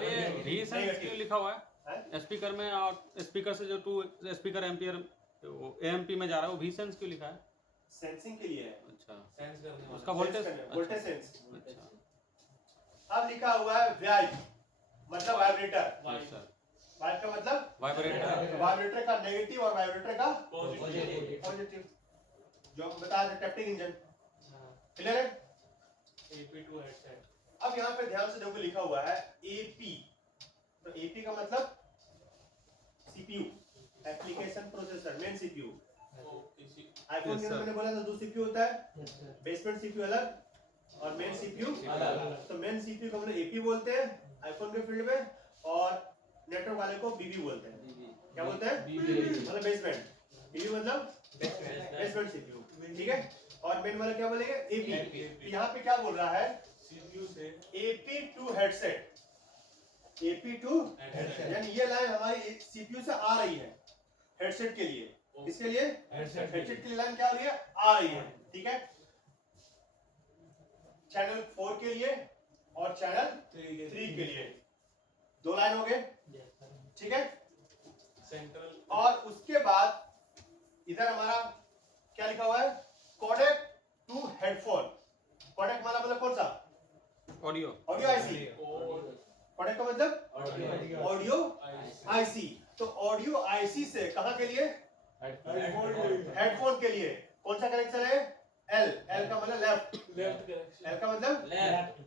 Sir ये we sense क्यों लिखा हुआ है स्पीकर में, और स्पीकर से जो 2 स्पीकर एम्पियर एएमपी में जा रहा है वो वी सेंस क्यों लिखा है? सेंसिंग के लिए है। अच्छा, सेंस करने वाला। उसका वोल्टेज वोल्टेज सेंस। अच्छा। अब लिखा हुआ है वाइब, मतलब वाइब्रेटर। सर वाइब का मतलब वाइब्रेटर। वाइब्रेटर का नेगेटिव और वाइब्रेटर का पॉजिटिव। जो हम बता रहे टैप्टिंग इंजन। क्लियर है? AP2 headset. अब यहाँ पे ध्यान से देखो लिखा हुआ है एपी, तो एपी का मतलब CPU, application processor, main CPU. IPhone के अंदर मैंने बोला था 2 सीपीयू होता है, बेसमेंट सीपीयू अलग और मेन सीपीयू अलग। तो मेन सीपीयू को हम लोग एपी बोलते हैं आईफोन के फील्ड में, और नेटवर्क वाले को बीबी बोलते हैं। क्या बोलते हैं? मतलब बेसमेंट। बीबी मतलब बेसमेंट सीपीयू, ठीक है। और मेन वाला क्या बोलेंगे? एपी। यहाँ पे क्या बोल रहा है? सीपीयू से AP2 हेडसेट, AP2 हेडसेट। यानी ये लाइन हमारी सीपीयू से आ रही है हेडसेट के लिए। किसके लिए? हेडसेट के लिए लाइन क्या आ रही है? आ रही है, ठीक है। चैनल 4 के लिए और चैनल 3 के लिए 2 लाइन हो गए, ठीक है। सेंट्रल। और उसके बाद इधर हमारा क्या लिखा हुआ है? Codec to headphone. कोडेक मतलब कौन सा? Audio IC. कोडेक का मतलब ऑडियो आईसी। तो ऑडियो आईसी से कहां के लिए? हेडफोन के लिए। कौन सा कनेक्शन है? एल का मतलब लेफ्ट कनेक्शन। एल का मतलब लेफ्ट।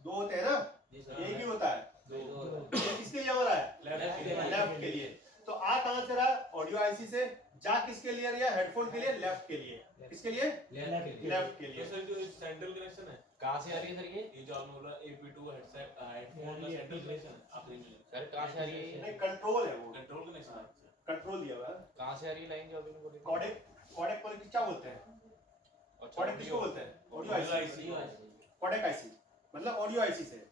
2 होते हैं ना, एक ही होता है। ये किसके लिए हो रहा है? लेफ्ट के लिए। तो आ कहां से रहा? ऑडियो आईसी से। जा किसके लिए रहा? हेडफोन के लिए, लेफ्ट के लिए। किसके लिए? लेफ्ट के लिए। तो सर जो सेंट्रल कनेक्शन है कहाँ से आ रही है सर ये जो आपने बोला AP2 हेडसेट हेडफोन का सेंट्रल कनेक्शन है आखिरी में सर कहाँ से आ रही है ये? नहीं, कंट्रोल है वो, कंट्रोल कनेक्शन है। कंट्रोल दिया हुआ है। कहाँ से आ रही है लाइन जो अभी ने बोली थी? कोडेक को क्या बोलते हैं? कोडेक किसको बोलते हैं? Audio IC. कोडेक आईसी मतलब ऑडियो आईसी से,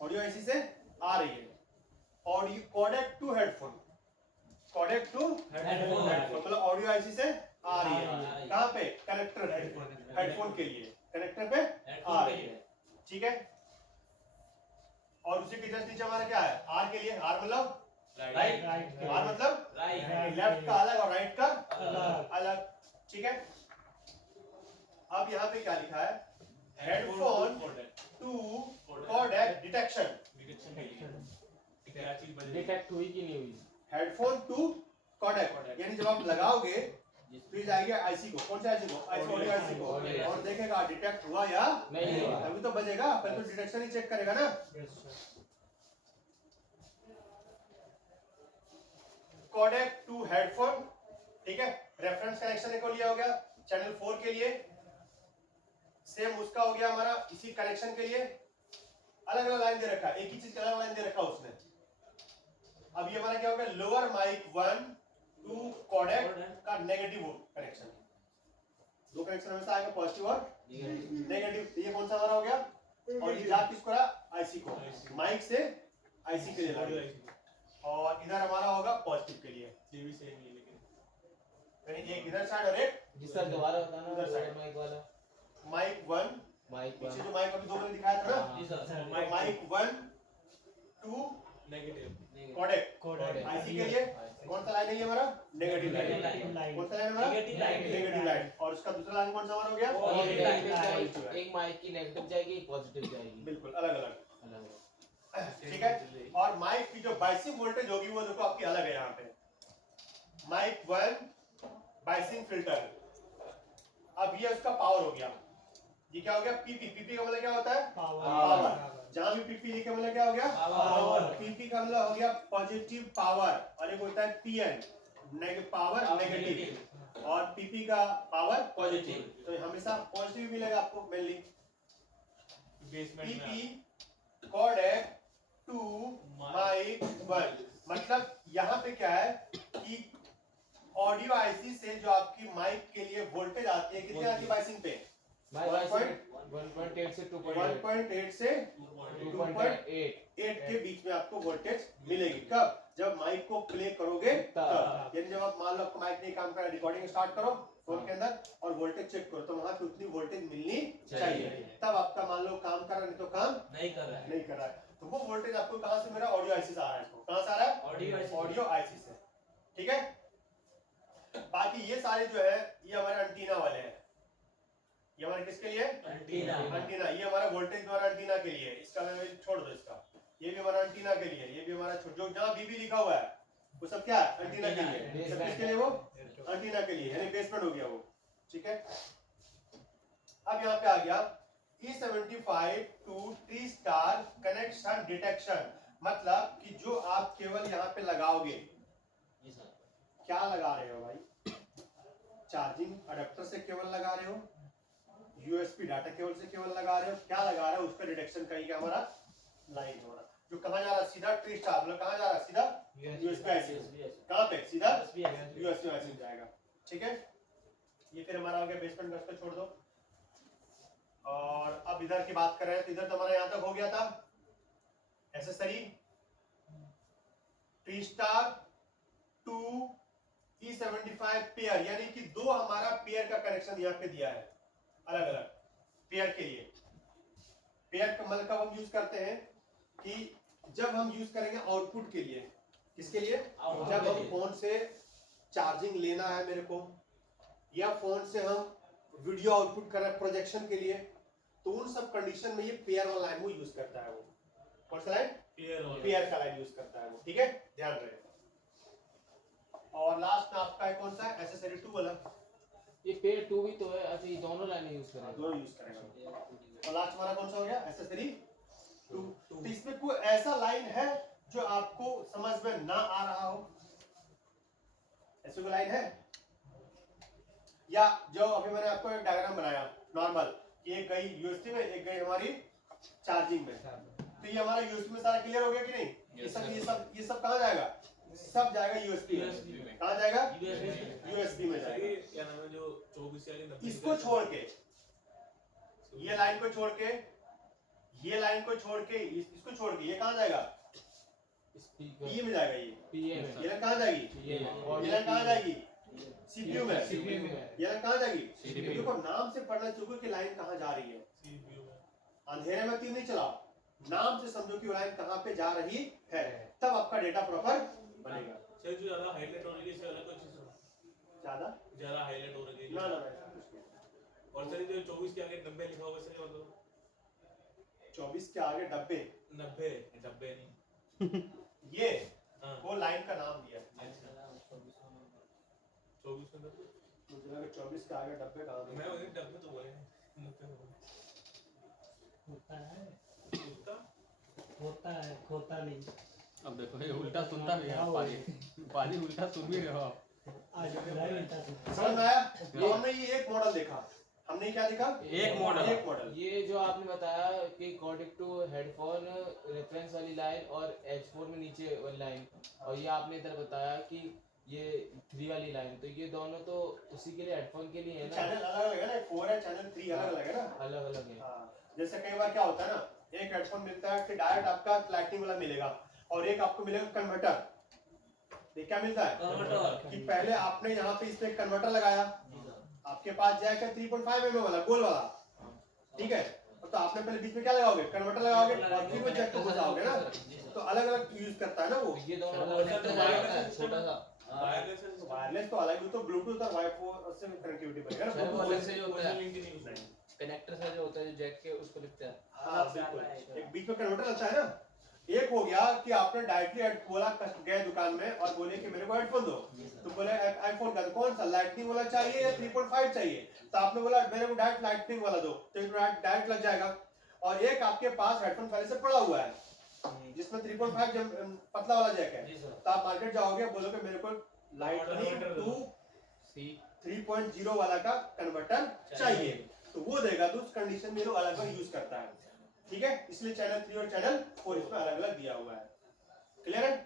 ऑडियो आईसी से आ रही है। Audio codec to headphone, codec to headphone मतलब ऑडियो आईसी से आ रही है। कहाँ पे? कनेक्टर हेडफोन के लिए कनेक्टर पे आ रही है, ठीक है। और उसी के जस्ट नीचे हमारा क्या है? आर के लिए। आर मतलब राइट। आर मतलब लेफ्ट का अलग और राइट का अलग, ठीक है। अब यहाँ पे क्या लिखा है? Headphone to codec detection. क्या चीज बदली? डिटेक्ट हुई कि नहीं हुई? हेडफोन टू कोडेक यानी जब आप लगाओगे फिर जाएगा आईसी को। कौन सा आईसी को? ऑडियो आईसी को, और देखेगा डिटेक्ट हुआ या नहीं हुआ। तभी तो बजेगा। पहले तो डिटेक्शन ही चेक करेगा ना। कोडेक टू हेडफोन, ठीक है। रेफरेंस कनेक्शन एक और लिया हो गया चैनल 4 के लिए। सेम उसका हो गया हमारा इसी कनेक्शन के लिए। अलग अलग लाइन दे रखा है, एक ही चीज का अलग लाइन दे रखा है उसने। अब ये हमारा क्या हो गया? लोअर माइक 1 टू कोडेक का नेगेटिव कनेक्शन। 2 कनेक्शन हमेशा आएगा, पॉजिटिव और नेगेटिव। ये कौन सा हमारा हो गया? और ये जा किसको रहा? आईसी को। माइक से आईसी के लिए लगा। और इधर हमारा होगा पॉजिटिव के लिए। ये भी सेम ही है लेकिन यानी एक इधर साइड और एक जी सर दोबारा बताना उधर साइड। माइक वाला। माइक 1 माइक पीछे जो माइक अभी 2 मैंने दिखाया था ना, जी sir. Mic 1 to negative codec IC के लिए। कौन सा लाइन है ये हमारा? Negative line. कौन सा लाइन हमारा? Negative line. और उसका दूसरा लाइन कौन सा हमारा हो गया? एक माइक की नेगेटिव जाएगी, एक पॉजिटिव जाएगी। बिल्कुल अलग अलग, अलग। ठीक है। और माइक की जो बाइसिंग वोल्टेज होगी वो देखो आपकी अलग है। यहाँ पे माइक 1 बाइसिंग फिल्टर। अब ये उसका पावर हो गया। ये क्या हो गया? पीपी का मतलब क्या होता है? पावर। जहां भी पीपी लिखे मतलब क्या हो गया? पावर। पीपी का मतलब हो गया पॉजिटिव पावर, और एक होता है पीएन पावर नेगेटिव, और पीपी का पावर पॉजिटिव। तो हमेशा पॉजिटिव मिलेगा आपको mainly. PP codec to mic 1 मतलब यहाँ पे क्या है कि ऑडियो आईसी से जो आपकी माइक के लिए वोल्टेज आती है, कितनी आती है बाइसिंग पे? 1.8 से 2.8 1.8 से 2.8 के बीच में आपको वोल्टेज मिलेगी। कब? जब माइक को प्ले करोगे तब। यानी जब आप मान लो आपका माइक नहीं काम कर रहा, रिकॉर्डिंग स्टार्ट करो फोन के अंदर और वोल्टेज चेक करो, तो वहां पे उतनी वोल्टेज मिलनी चाहिए, तब आपका मान लो काम कर रहा, नहीं तो काम नहीं कर रहा है। नहीं कर रहा है। तो वो वोल्टेज आपको कहां से, मेरा ऑडियो आईसी से आ रहा है, इसको कहां से आ रहा है, ऑडियो आईसी से, ठीक है। बाकी ये सारे जो है ये हमारे एंटीना वाले हैं, ये हमारे किसके लिए, एंटीना, ये हमारा वोल्टेज हमारा एंटीना के लिए, इसका मैं छोड़ दो, इसका ये भी हमारा एंटीना के लिए, ये भी हमारा जो जहां बीबी लिखा हुआ है वो सब क्या है, एंटीना के लिए, सब किसके लिए, वो एंटीना के लिए, यानी बेसबैंड हो गया वो, ठीक है। अब यहाँ पे आ गया E75 to T star connection detection, मतलब कि जो आप केवल यहाँ पे लगाओगे, क्या लगा रहे हो भाई, चार्जिंग अडेप्टर से केवल लगा रहे हो, यूएसबी डाटा केबल से केवल लगा रहे हो, क्या लगा रहे हो, उसका डिटेक्शन कहीं क्या हमारा लाइन हो रहा, जो कहाँ जा रहा है, सीधा टी स्टार, मतलब कहाँ जा रहा है, सीधा यूएसबी आईसी, कहाँ पे, सीधा यूएसबी आईसी जाएगा, ठीक है। ये फिर हमारा हो गया बेसमेंट का, उसको छोड़ दो। और अब इधर की बात करें तो इधर तो हमारा यहाँ तक हो गया था accessory T star to E75 pair, यानी कि दो हमारा पेयर का कनेक्शन यहाँ पे दिया है, अलग अलग पेयर के लिए। पेयर का मतलब कब हम यूज करते हैं कि जब हम यूज करेंगे आउटपुट के लिए, किसके लिए, जब हम फोन से चार्जिंग लेना है मेरे को, या फोन से हम वीडियो आउटपुट कर रहे हैं प्रोजेक्शन के लिए, तो उन सब कंडीशन में ये पेयर वाला लाइन वो यूज करता है, वो कौन सा लाइन, पेयर का लाइन यूज करता है वो, ठीक है, ध्यान रहे। और लास्ट में आपका है कौन सा, एसेसरी 2 वाला, ये पेयर 2 भी तो है, अच्छा ये दोनों लाइनें यूज करेंगे, दोनों यूज करेंगे। और लास्ट हमारा कौन सा हो गया, एसेसरी 2। तो इसमें कोई ऐसा लाइन है जो आपको समझ में ना आ रहा हो, ऐसी कोई लाइन है, या जो अभी मैंने आपको एक डायग्राम बनाया नॉर्मल, कि एक गई यूएसबी में, एक गई हमारी चार्जिंग में, तो ये हमारा यूएसबी में सारा क्लियर हो गया कि नहीं, ये सब कहाँ जाएगा, सब जाएगा यूएसबी में, कहाँ जाएगा, यूएसबी में जाएगा। क्या नाम है जो 24 वाली 90 इसको छोड़ के, ये लाइन को छोड़ के, ये लाइन को छोड़ के, इसको छोड़ के, ये कहाँ जाएगा, पीए में जाएगा, ये लाइन कहाँ जाएगी, ये लाइन कहाँ जाएगी, सीपीयू में, ये लाइन कहाँ जाएगी, देखो नाम से पढ़ना चाहिए कि लाइन कहाँ जा रही है, अंधेरे में तीर नहीं चलाओ, नाम से समझो कि वो लाइन कहाँ पे जा रही है, तब आपका डेटा प्रॉपर बनेगा। सर जो ज्यादा हाईलाइट हो रही है इससे अलग कोई चीज हो, ज्यादा हाईलाइट हो रही है ना, और सर जो 24 के आगे 90 लिखा होगा सर, मतलब 24 के आगे 90 नहीं ये हाँ। वो लाइन का नाम दिया, 24 में मुझे लगा 24 के आगे 90 कहाँ मैं दिया? वही डब्बे तो बोले होता है खोता नहीं। अब देखो ये उल्टा सुनता भी है, पाजी उल्टा सुन भी रहे हो आप। आज बुराई मिलता है। समझ में आया? तो हमने ये एक मॉडल देखा, हमने क्या देखा, एक मॉडल। ये जो आपने बताया कि अकॉर्डिंग टू हेडफोन रेफरेंस वाली लाइन और H4 में नीचे वाली लाइन, और ये आपने इधर बताया कि ये 3 वाली लाइन, तो ये दोनों तो उसी के लिए हेडफोन के लिए है ना, चैनल अलग अलग है ना, 4 है, चैनल 3 अलग अलग है ना, अलग अलग है। हाँ, जैसे कई बार क्या होता है ना, एक हेडफोन मिलता है कि डायरेक्ट आपका लाइटिंग वाला मिलेगा, और एक आपको मिलेगा कन्वर्टर। ये क्या मिलता है कि पहले आपने यहाँ पे इसमें कन्वर्टर लगाया, आपके पास जाएगा 3.5 mm वाला गोल वाला, ठीक है, तो आपने पहले बीच में क्या लगाओगे, कन्वर्टर लगाओगे, और फिर वो जैक को घुसाओगे ना, तो अलग अलग यूज करता है ना वो। ये दोनों छोटा सा वायरलेस तो अलग, वो तो ब्लूटूथ और वाईफाई से कनेक्टिविटी बनेगा ना, सर, वो अलग से जो होता है लिंक नहीं होता है। कनेक्टर सा जो होता है, जो जैक के उसको लिखते हैं। हाँ बिल्कुल, एक बीच में कन्वर्टर लगता है ना। एक हो गया कि आपने डायरेक्टली बोला, गए दुकान में और बोले कि मेरे को हेडफोन दो, तो बोले आईफोन का कौन सा, लाइटनिंग वाला चाहिए या 3.5 चाहिए, तो आपने बोला मेरे को डायरेक्ट लाइटनिंग वाला दो, तो डायरेक्ट लग जाएगा। और एक आपके पास हेडफोन पहले से पड़ा हुआ है जिसमें 3.5 पतला वाला जैक है, तो आप मार्केट जाओगे, बोलोगे मेरे को लाइटनिंग टू 3.0 वाला का कन्वर्टर चाहिए, तो वो देगा। तो उस कंडीशन में लोग अलग अलग यूज करता है, ठीक है, इसलिए चैनल 3 और चैनल 4 इसमें अलग अलग दिया हुआ है। क्लियर है?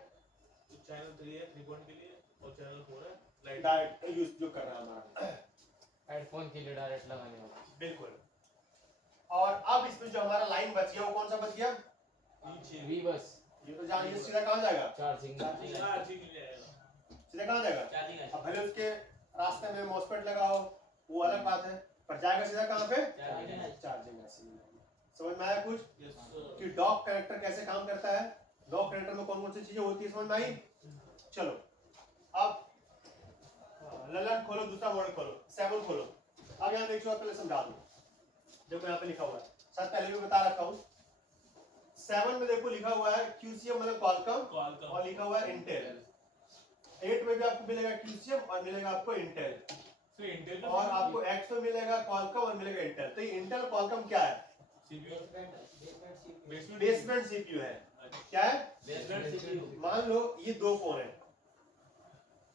तो चैनल 3 है 3 पॉइंट के लिए, और चैनल 4 है लाइट डायरेक्ट यूज जो कर रहा है हमारा, हेडफोन के लिए डायरेक्ट लगाने वाला। बिल्कुल। और अब इसमें जो हमारा लाइन बच गया वो कौन सा बच गया, पीछे वी बस ये तो जानिए सीधा कहाँ जाएगा, चार्जिंग। चार्जिंग के लिए आएगा, सीधा कहाँ जाएगा। अब भले उसके रास्ते में मॉसफेट लगाओ, वो अलग बात है, पर जाएगा सीधा कहाँ पे, चार्जिंग। समझ में आया कुछ Yes, sir. कि डॉग कनेक्टर कैसे काम करता है? डॉग कनेक्टर में कौन कौन सी चीजें होती है, समझ में आई? चलो अब ललन खोलो, दूसरा मॉडल खोलो, 7 खोलो। अब यहाँ देखो, पहले समझा दूं। देखो यहाँ पे लिखा हुआ है, शायद पहले भी बता रखा हूँ। 7 में देखो लिखा हुआ है QCM मतलब क्वालकॉम और लिखा हुआ है इंटेल। 8 में भी आपको मिलेगा QCM और मिलेगा आपको इंटेल, So Intel और आपको X में मिलेगा क्वालकॉम और मिलेगा इंटेल। तो ये इंटेल और क्वालकॉम क्या है? CPU बेसमेंट CPU है। क्या है? Basement CPU। मान लो ये दो फोन है,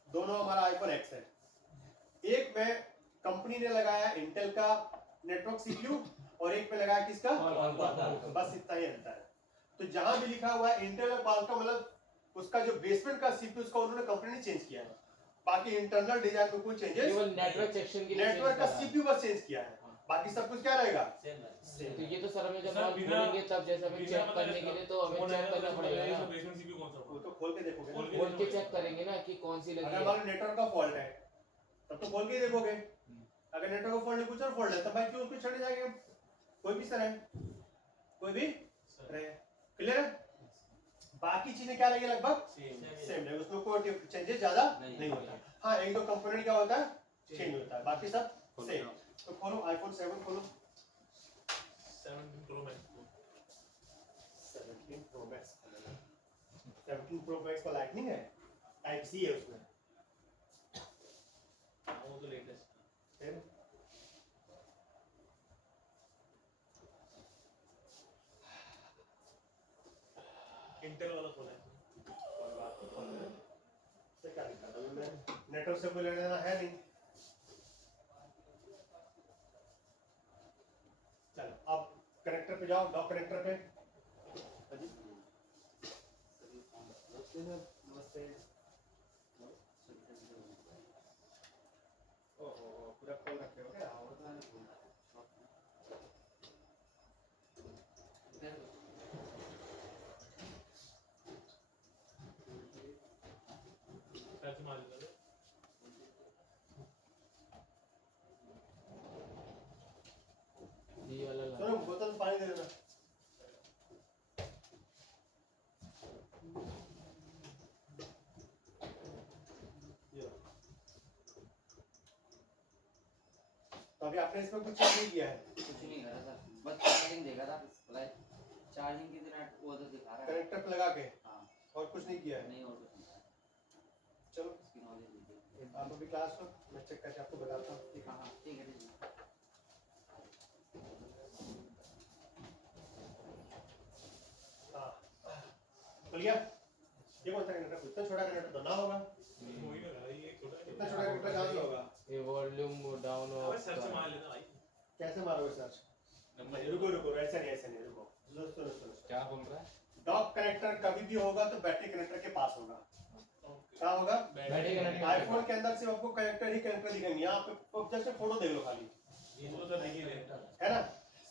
दोनों हमारा आईफोन X है। एक में कंपनी ने लगाया इंटेल का नेटवर्क CPU और एक में लगाया किसका? Qualcomm। बस इतना ही अंतर है। तो जहां भी लिखा हुआ है इंटेल और क्वालकॉम मतलब उसका जो बेसमेंट का CPU उसका उन्होंने कंपनी ने चेंज किया है, बाकी इंटरनल डिजाइन में कोई चेंजेस, केवल नेटवर्क सेक्शन के लिए नेटवर्क का CPU बस चेंज किया है, बाकी सब कुछ क्या रहेगा? तो ये तो सर हमें जब सर, हम बिना- खोलेंगे तब जैसे हमें बिना चेक पता करने के लिए तो हमें फोन चेक है करना तो पड़ेगा ना। बेसमेंट CPU कौन सा वो तो खोल के देखोगे ना। खोल के खोल के चेक करेंगे ना कि कौन सी लगी अगर है। मान लो नेटवर्क का फॉल्ट है तब तो खोल के ही देखोगे। अगर नेटवर्क का फॉल्ट नहीं, कुछ और फॉल्ट है, तब भाई क्यों उसको छोड़ जाएंगे हम? कोई भी सर है, कोई भी रहे, क्लियर है? बाकी चीजें क्या रहेगी? लगभग सेम रहेगी, उसमें कोई चेंजेस ज्यादा नहीं होता। हाँ, एक दो कंपोनेंट क्या होता है, चेंज होता है, बाकी सब सेम। तो खोलो आईफोन 7 खोलो, 17 Pro Max 17 Pro Max। 17 Pro Max का लाइटनिंग है, टाइप सी है उसमें। वो तो लेटेस्ट फिर इंटेल वाला फोन है। से क्या दिक्कत है? मैं नेटवर्क से कोई लेना देना है नहीं। चलो अब कनेक्टर पे जाओ, डॉक कनेक्टर पे। नमस्ते। ओहो, पूरा खोल रखे हो क्या? सर्च मार लो। ये वाला ला। सुनो, बोतल में पानी दे देना। तो अभी आपने इसमें कुछ चेंज नहीं किया है? कुछ नहीं करा सर, बस चार्जिंग देखा था, लाइक चार्जिंग की तरह वो तो दिखा रहा है। कनेक्टर पे लगा के हाँ, और कुछ नहीं किया है? नहीं और कुछ नहीं करा। चलो इसकी नॉलेज दीजिए। आप अभी क्लास में, मैं चेक करके आपको बताता हूँ, ठीक है? हाँ हाँ ठीक है ठीक है। हाँ, खुल गया? ये कौन सा कनेक्टर? इतना छोटा कनेक्टर तो ना होगा। वही में लगा, ये छोटा है। इतना छोटा कनेक्टर कहाँ से होगा? ये वॉल्यूम डाउन अबे और सर्च मार लेना भाई। कैसे मारोगे सर्च? नंबर रुको रुको, ऐसे नहीं, रुको। सुनो सुनो। क्या बोल रहा है? डॉक कनेक्टर कभी भी होगा तो बैटरी कनेक्टर के पास होगा। क्या होगा? Battery connector. आईफोन के अंदर सिर्फ आपको कनेक्टर ही कनेक्टर दिखेंगे। यहाँ पे जैसे फोटो देख लो खाली, वो तो नहीं है। है ना?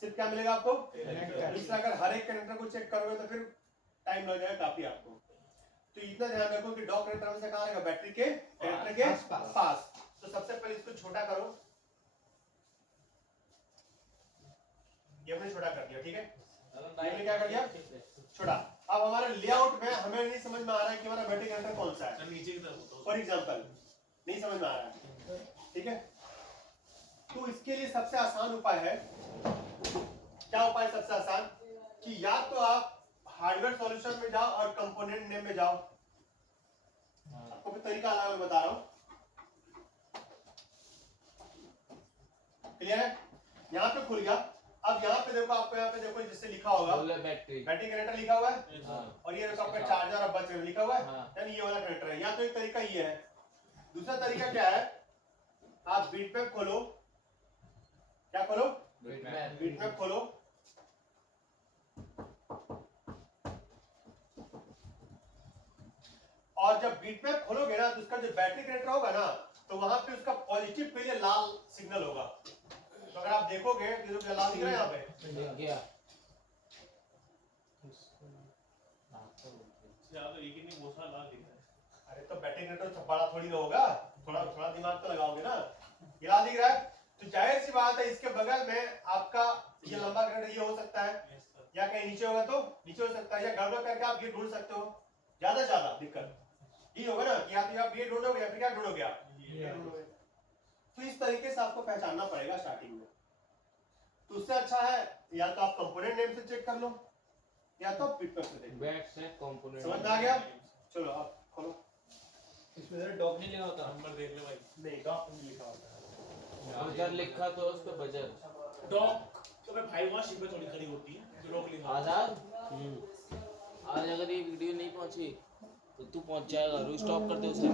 सिर्फ क्या मिलेगा आपको? कनेक्टर। दूसरा अगर हर एक कनेक्टर को चेक करोगे तो फिर टाइम लग जाएगा काफी आपको। तो इतना ध्यान रखो कि डॉक कनेक्टर में से कहाँ रहेगा? बैटरी के कनेक्टर के पास। तो सबसे पहले इसको छोटा करो, ये हमने छोटा कर दिया, ठीक है? ये हमने क्या कर दिया? छोटा। अब हमारे लेआउट में हमें नहीं समझ में आ रहा है कि हमारा बैटरी कनेक्टर कौन सा है। सर नीचे की तरफ फॉर एग्जांपल नहीं समझ में आ रहा है, ठीक है? तो इसके लिए सबसे आसान उपाय है, क्या उपाय है सबसे आसान? कि या तो आप हार्डवेयर सॉल्यूशन में जाओ और कंपोनेंट नेम में जाओ। आपको भी तरीका अलग अलग बता रहा हूं, क्लियर है? यहाँ पे खुल गया। अब यहाँ पे देखो, आपको यहाँ पे देखो जिससे लिखा होगा बैटरी। बैटरी कनेक्टर लिखा हुआ है, हाँ। और ये देखो आपका चार्जर और बच लिखा हुआ है, हाँ। यानी ये वाला कनेक्टर है। या तो एक तरीका ये है। दूसरा तरीका क्या है? आप बीटमैप खोलो। क्या खोलो? बीटमैप खोलो। और जब बीटमैप खोलोगे ना तो उसका जो बैटरी कनेक्टर होगा ना, तो वहां पे उसका पॉजिटिव पे ये लाल सिग्नल होगा। तो अगर आप देखोगे तो ये लाल दिख रहा है यहाँ पे, दिख गया। यहाँ तो एक ही नहीं, बहुत सारा लाल दिख रहा है। अरे तो बैटरी कनेक्टर बड़ा थोड़ी ना होगा, थोड़ा थोड़ा दिमाग तो लगाओगे ना। ये लाल दिख रहा है, तो जाहिर सी बात है इसके बगल में आपका ये लंबा करंट ये हो सकता है, या कहीं नीचे होगा तो नीचे हो सकता है, या गड़बड़ करके आप ये ढूंढ सकते हो। ज्यादा दिक्कत ये होगा ना कि आप ये ढूंढोगे या फिर क्या ढूंढोगे आप ये ढूंढोगे। तो इस तरीके से आपको पहचानना पड़ेगा स्टार्टिंग में। तो उससे अच्छा है या तो आप कंपोनेंट नेम से चेक कर लो या तो आप बिटमैप से देख लो। बैक सेट कंपोनेंट समझ में आ गया? चलो आप खोलो। इसमें जरा डॉक नहीं लिखा होता, नंबर देख ले भाई। नहीं डॉक नहीं लिखा होता है। उधर लिखा तो उस पे बजर डॉक तो मैं भाई वहां शिप पे थोड़ी खड़ी होती है, जो डॉक लिखा होता है। आजाद आज अगर ये वीडियो नहीं पहुंची तो तू पहुंच जाएगा। रू स्टॉप कर दे उसे।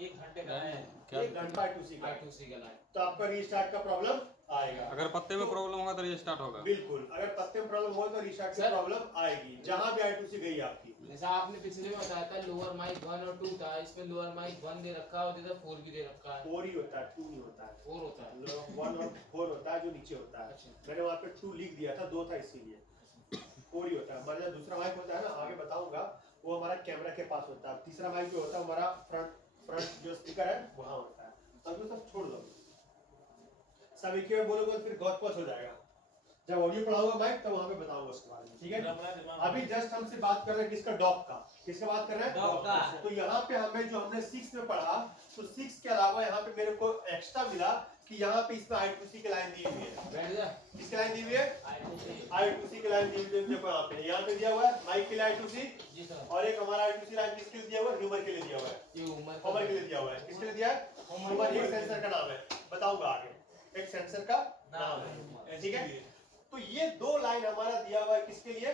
1 घंटे का है, क्या 1 घंटा I2C का। I2C का लाइन तो आपका रीस्टार्ट का प्रॉब्लम आएगा। अगर पत्ते में प्रॉब्लम होगा तो रीस्टार्ट होगा। बिल्कुल, अगर पत्ते में प्रॉब्लम हो तो रीस्टार्ट की सर? प्रॉब्लम आएगी जहां भी I2C गई आपकी। जैसा आपने पिछले में बताया था लोअर माइक 1 और 2 था, इसमें लोअर माइक 1 दे रखा है और इधर 4 भी दे रखा है। 4 ही होता है, 2 नहीं होता है। 4 होता है। 1 और 4 होता है जो नीचे होता है। मैंने वहां पे 2 लिख दिया था, 2 था इसीलिए। 4 ही होता है। हमारा जो दूसरा माइक होता है ना, आगे बताऊंगा, वो हमारा कैमरा के पास होता है। तीसरा माइक जो होता है हमारा फ्रंट जो स्पीकर है वहां होता है। अब सब छोड़ दो, सब एक ही में बोलोगे तो फिर गौत हो जाएगा। जब ऑडियो पढ़ाऊंगा माइक तो वहां पे बताऊंगा उसके बारे में, ठीक है? अभी जस्ट हमसे बात कर रहे हैं किसका, डॉक का। किसका बात कर रहे हैं? डॉक का। तो यहाँ पे हमने 6 में पढ़ा, तो 6 के अलावा यहाँ पे मेरे को एक्स्ट्रा मिला कि यहाँ पे इसमें I2C की लाइन दी हुई है। बैठ जा। किसकी लाइन दी हुई है? I2C की लाइन दी हुई है। देखो यहाँ पे दिया हुआ है माइक के लिए I2C, जी सर। और एक हमारा I2C लाइन किसके लिए दिया हुआ है? ह्यूमर के लिए दिया हुआ है। ये उम्र ह्यूमर के लिए दिया हुआ है। किसके लिए दिया है? ह्यूमर एक सेंसर का नाम है, बताऊंगा आगे। एक सेंसर का नाम है, ठीक है? तो ये 2 लाइन हमारा दिया हुआ है किसके लिए?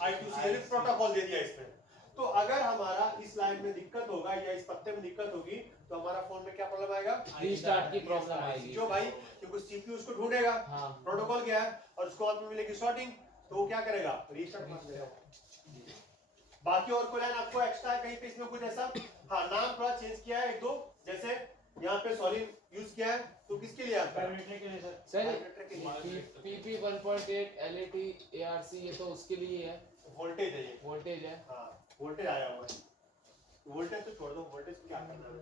I2C प्रोटोकॉल दे दिया इसमें। तो अगर हमारा इस लाइन में दिक्कत होगा या इस पत्ते में दिक्कत होगी तो हमारा फोन में क्या प्रॉब्लम आएगा? रीस्टार्ट की प्रॉब्लम आएगी। जो भाई क्योंकि CPU उसको ढूंढेगा, हाँ। प्रोटोकॉल क्या है, और उसको बाद में मिलेगी शॉर्टिंग, तो वो क्या करेगा? रीस्टार्ट मार देगा। बाकी और कोई लाइन आपको एक्स्ट्रा है कहीं पे इसमें कुछ ऐसा? हाँ, नाम थोड़ा चेंज किया है 1-2, जैसे यहाँ पे सॉलिड यूज किया है, तो किसके लिए आपका? सर PP 1.8 LAT ARC ये तो उसके लिए है, वोल्टेज है ये। वोल्टेज है। हाँ, वोल्टेज आया हुआ है। वोल्टेज तो छोड़ दो, वोल्टेज क्या करना है?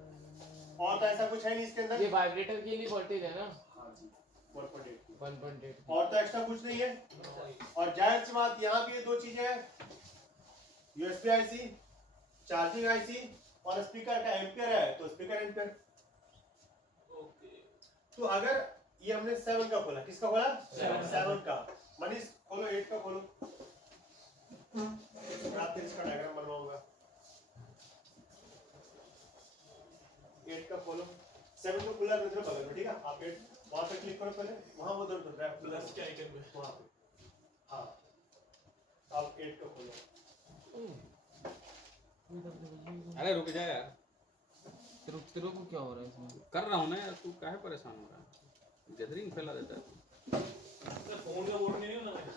और तो ऐसा कुछ है नहीं इसके अंदर। ये वाइब्रेटर के लिए वोल्टेज है ना? हाँ जी, 1.8 1.8 और तो एक्स्ट्रा कुछ नहीं है। और जाहिर सी बात यहाँ भी ये 2 चीजें हैं, USB IC, चार्जिंग IC और स्पीकर का एम्पियर है, तो स्पीकर एम्पियर। तो अगर ये हमने 7 का खोला, किसका खोला? 7 का। मनीष खोलो 8 का खोलो। मैं फिर इसका डायग्राम बनवाऊंगा। 8 का खोलो, 7 को खुला रखो बगल में, ठीक है? आप 8 वहां पे क्लिक करो पहले, वहां वो उधर है प्लस के आइकन पे वहां पे। हाँ, अब 8 का खोलो। अरे रुक जा यार, तेरे को क्या हो रहा है इसमें? कर रहा हूँ ना यार, तू काहे परेशान हो रहा है? गैदरिंग फैला देता है। फोन का बोर्ड नहीं होना है,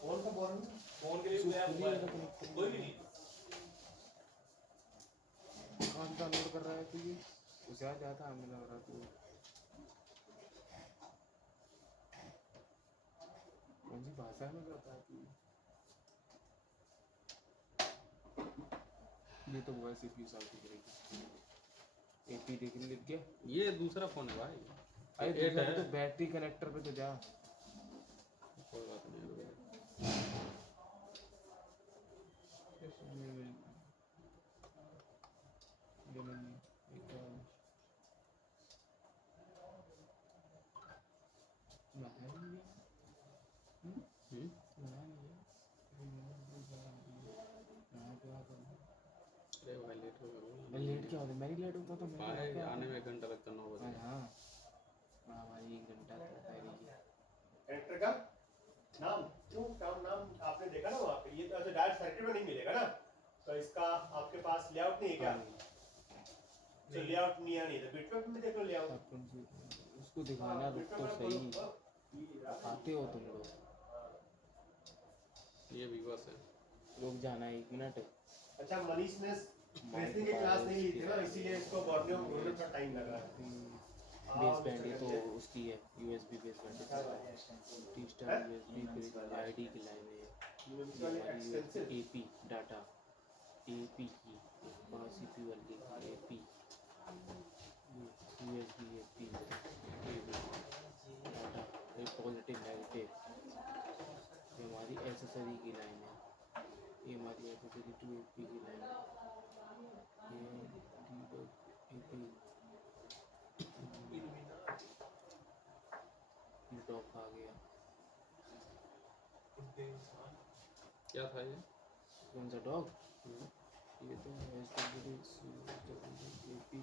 फोन का बोल रहा फोन के लिए गया कोई भी नहीं। कौन डाउनलोड कर रहा है तू? ये उसे आ जाता हमें लग रहा तू कौन सी भाषा में करता है तू? ये तो वैसे भी साउथ करेगी। एपी देख लिख गया। ये दूसरा फोन है भाई। अरे 8 दूसरा है। तो बैटरी कनेक्टर पे तो जा। कोई बात नहीं, रुक जा। अरे भाई लेट हो गया। लेट क्या होता? मेरी लेट होता तो भाई आने में 1 घंटा लगता, 9 बजे। हाँ भाई 1 घंटा लगता है। कैरेक्टर का नाम क्यों नाम आपने देखा ना वहाँ पे? ये तो ऐसे डायरेक्ट सर्किट में नहीं मिलेगा ना, तो इसका आपके पास लेआउट नहीं है क्या? जो लेआउट नहीं है, नहीं तो बिटमैप में देख लो लेआउट। उसको दिखाना रुक तो सही। आते हो तुम लोग? ये विवश है। रुक जाना 1 मिनट। अच्छा, मनीष ने रेसलिंग की क्लास नहीं ली थी ना, इसीलिए इसको बढ़ने में थोड़ा टाइम लगा। बेस बैंड ये तो उसकी है, USB base band T star USB ID की लाइन है। एपी डाटा, एपी की सीपीयू वाली एपी, यूएसबी एपी डाटा ये पॉजिटिव नेगेटिव, ये हमारी एसेसरी की लाइन है, ये हमारी एसेसरी टू एपी की लाइन है, ये एपी डॉक आ गया। क्या था ये? कौन सा डॉग? ये तो एपी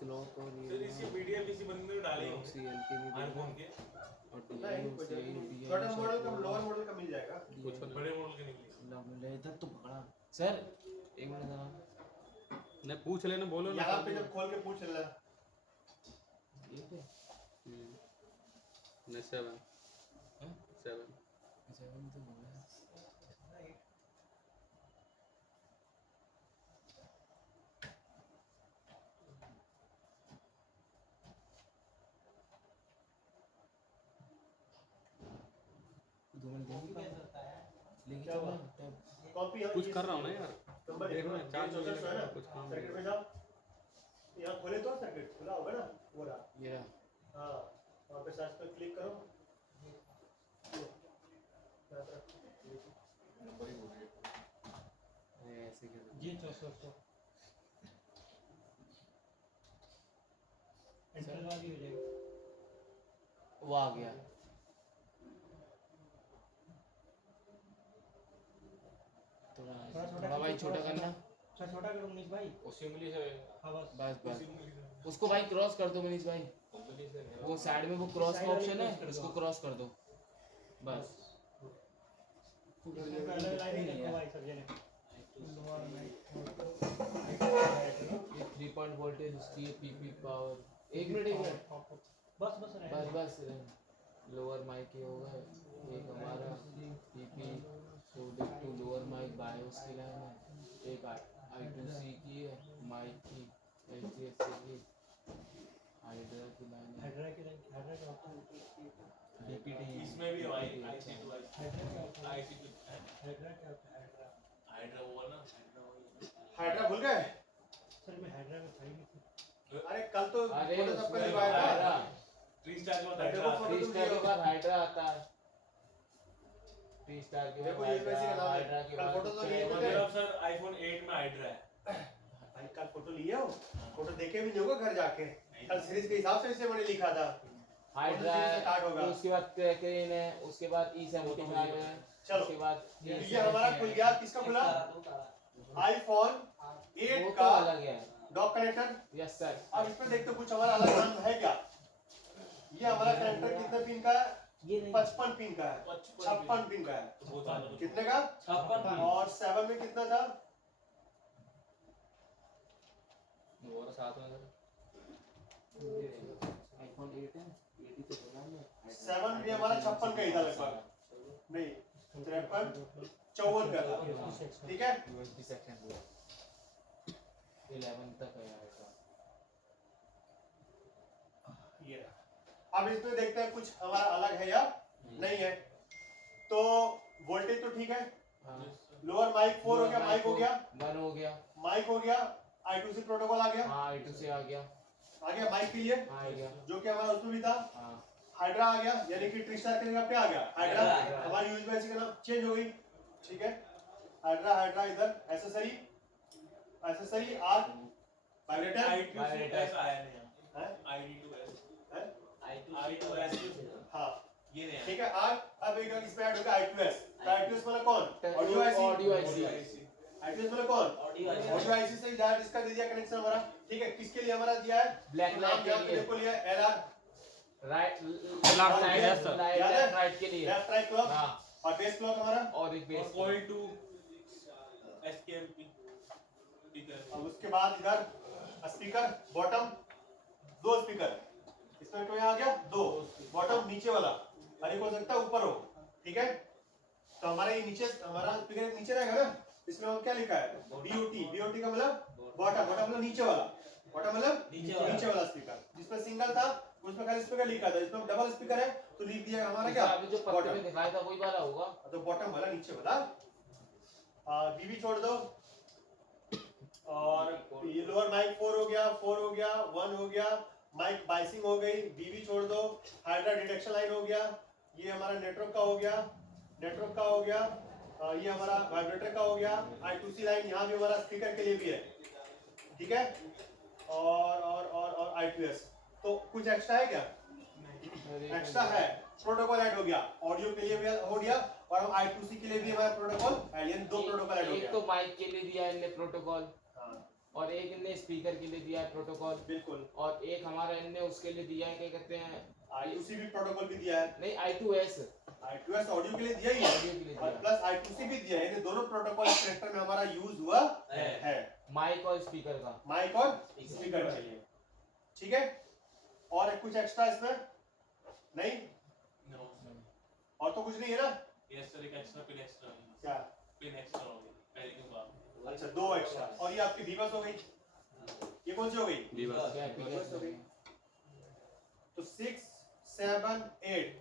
क्लॉक और सर इसके पीडीएफ इसी बंदे में डाले होंगे सीएल के भी आईफोन के, और नहीं कुछ नहीं, छोटा मॉडल का लोअर मॉडल का मिल जाएगा। कुछ बड़े मॉडल के निकले। ले इधर तो पकड़ा सर, एक मिनट जरा नहीं पूछ लेना, बोलो ना। यहाँ पे जब खोल के पूछ लेना। ये पे नहीं 7 हैं? 7 7 तो हो गया। दो मिनट देंगे लेके क्या हुआ? चलना टैब। कॉपी कुछ कर रहा हूँ ना यार, नंबर देखो ना, चार्ज जो होने है ना, लगा, कुछ काम सर्किट में नहीं। जाओ, यहाँ खोले तो सर्किट खुला होगा ना, वो रहा। ये रहा। हाँ, वहाँ पे सर्च पर क्लिक करो। यहाँ तरफ। अरे ऐसे कैसे? जी 400 एंटर वाली हो जाएगी। वो आ गया। थोड़ा भाई छोटा करना। छोटा करो मनीष भाई। उसी उंगली से हाँ बस। बस बस उसी उंगली से उसको भाई क्रॉस कर दो मनीष भाई, उंगली से वो साइड में वो क्रॉस का साइड वाली ऑप्शन है, cross कर दो। उसको क्रॉस कर दो बस। इसमें पहले लाइन ही रखो भाई सब जने। ये 3 पॉइंट वोल्टेज उसकी है, पीपी पावर। एक मिनट बस बस बस बस लोअर माइक ही होगा एक हमारा, PP to lower mic bias की लाइन है, एक I2C की है माइक की, LGSC की, हाइड्रा की लाइन है, हाइड्रा का होता है। DPD इसमें भी हमारी IC2 हाइड्रा क्या होता है? IC2 हाइड्रा क्या होता है? हाइड्रा हाइड्रा वो ना हाइड्रा वही हाइड्रा भूल गए? सर मैं हाइड्रा में था ही नहीं थी। अरे कल तो अरे फोटो सबका उसमें दिखाया था। हाइड्रा, 3 स्टार के बाद हाइड्रा हाइड्रा को थ्री स्टार के बाद हाइड्रा आता है, 3 स्टार के देखो बाद ये वैसे का नाम है। हाइड्रा के कल बाद फोटो तो लिए थे। मतलब सर आईफोन 8 में हाइड्रा है। भाई कल फोटो लिए हो? फोटो देखे भी नहीं होगा घर जाके। कल सीरीज के हिसाब से इसे मैंने लिखा था। हाइड्रा कौन सी से स्टार्ट होगा? है, उसके बाद क्रेन है, उसके बाद E75 है, चलो। उसके बाद ये हमारा खुल गया, किसका खुला? आईफोन 8 वो तो का अलग है। Dock connector. Yes sir. अब इसमें देखते कुछ हमारा अलग नाम है क्या? ये हमारा कनेक्टर कितने पिन का है? ये नहीं 55 पिन का है, 56 पिन का है। बहुत ज्यादा कितने का? 56 और 7 में कितना था? और साथ में आईफोन 8 है, 80 तो बोला मैं। 7 भी हमारा 56 का ही था लगभग। नहीं, 53 54 का था। ठीक है? USB सेक्शन 11 तक है आएगा। ये रहा। अब इसमें देखते हैं कुछ हमारा अलग है या नहीं है। तो वोल्टेज तो ठीक है। हाँ। लोअर माइक 4 हो गया, माइक हो गया, 1 हो गया। माइक हो गया, I2C प्रोटोकॉल आ गया, हाँ I2 से आ गया। आ गया माइक के लिए, हाँ आ गया। जो कि हमारा उसमें भी था। हाँ हाइड्रा आ गया, यानी कि ट्रिस्टार के जगह पे आ गया हाइड्रा। हाइड्रा। हमारी यूएसबी का नाम चेंज हो गई। ठीक है, हाइड्रा हाइड्रा इधर accessory, accessory or vibrator I2S आया नहीं है, ID2S है? I2S हाँ ये नहीं ठीक है। आर अब एक इसमें ऐड होगा I2S। तो I2S मतलब कौन? Audio IC. Audio IC. I2S मतलब कौन? ऑडियो आईसी से डायरेक्ट इसका दे दिया कनेक्शन हमारा। ठीक है, किसके लिए हमारा दिया है? ब्लैक लाइट के लिए। देखो लिया LR right Left side, yes, sir. याद है? राइट के लिए। लेफ्ट राइट क्लॉक हाँ और बेस क्लॉक हमारा। और एक base. Coil to SKMP speaker. अब उसके बाद इधर स्पीकर बॉटम, 2 स्पीकर इसमें क्या आ गया? 2 बॉटम नीचे वाला, और एक हो सकता है ऊपर हो। ठीक है, तो हमारा ये नीचे हमारा स्पीकर नीचे रहेगा ना। इसमें हम क्या लिखा है? BOT का मतलब बॉटम, बॉटम मतलब नीचे वाला, बॉटम मतलब नीचे वाला स्पीकर। जिसमें सिंगल था उसमें खाली स्पीकर लिखा था, इसमें डबल स्पीकर है तो लिख दिया हमारा क्या? अभी जो पत्ते में दिखाया था वही वाला होगा। तो बॉटम वाला नीचे वाला। बीबी छोड़ दो। और ये लोअर माइक 4 हो गया, 4 हो गया, 1 हो गया, माइक बाइसिंग हो गई, वीवी छोड़ दो, हाइड्रा डिटेक्शन लाइन हो गया, ये हमारा नेटवर्क का हो गया, नेटवर्क का हो गया, ये हमारा वाइब्रेटर का हो गया, I2C लाइन यहाँ भी हमारा स्पीकर के लिए भी है, ठीक है, और I2S। तो कुछ एक्स्ट्रा है क्या? एक्स्ट्रा है, प्रोटोकॉल ऐड हो गया, ऑडियो के लिए भी हो गया और हम I2C के लिए भी हमारा प्रोटोकॉल ऐड, यानी दो प्रोटोकॉल ऐड हो एक गया। तो माइक के लिए दिया है इनने प्रोटोकॉल, हाँ, और एक इनने स्पीकर के लिए दिया है प्रोटोकॉल, बिल्कुल। और एक हमारा इनने उसके लिए दिया है, क्या कहते हैं, I2C भी प्रोटोकॉल भी दिया है, नहीं I2S I2S ऑडियो के लिए दिया ही है ऑडियो के लिए और दिया प्लस I2C भी दिया है, यानी दोनों प्रोटोकॉल कनेक्टर में हमारा यूज हुआ है है, माइक और स्पीकर का। माइक और स्पीकर के लिए, ठीक है। और कुछ एक्स्ट्रा इसमें नहीं, No. और तो कुछ नहीं है ना? Yes sir, एक extra pin extra है। क्या? Pin extra हो गई पहले के बाद। अच्छा, दो एक्स्ट्रा, और ये आपकी वीबस हो गई, ये कौन सी हो गई? Vivas। Vivas हो गई। तो 6, 7, 8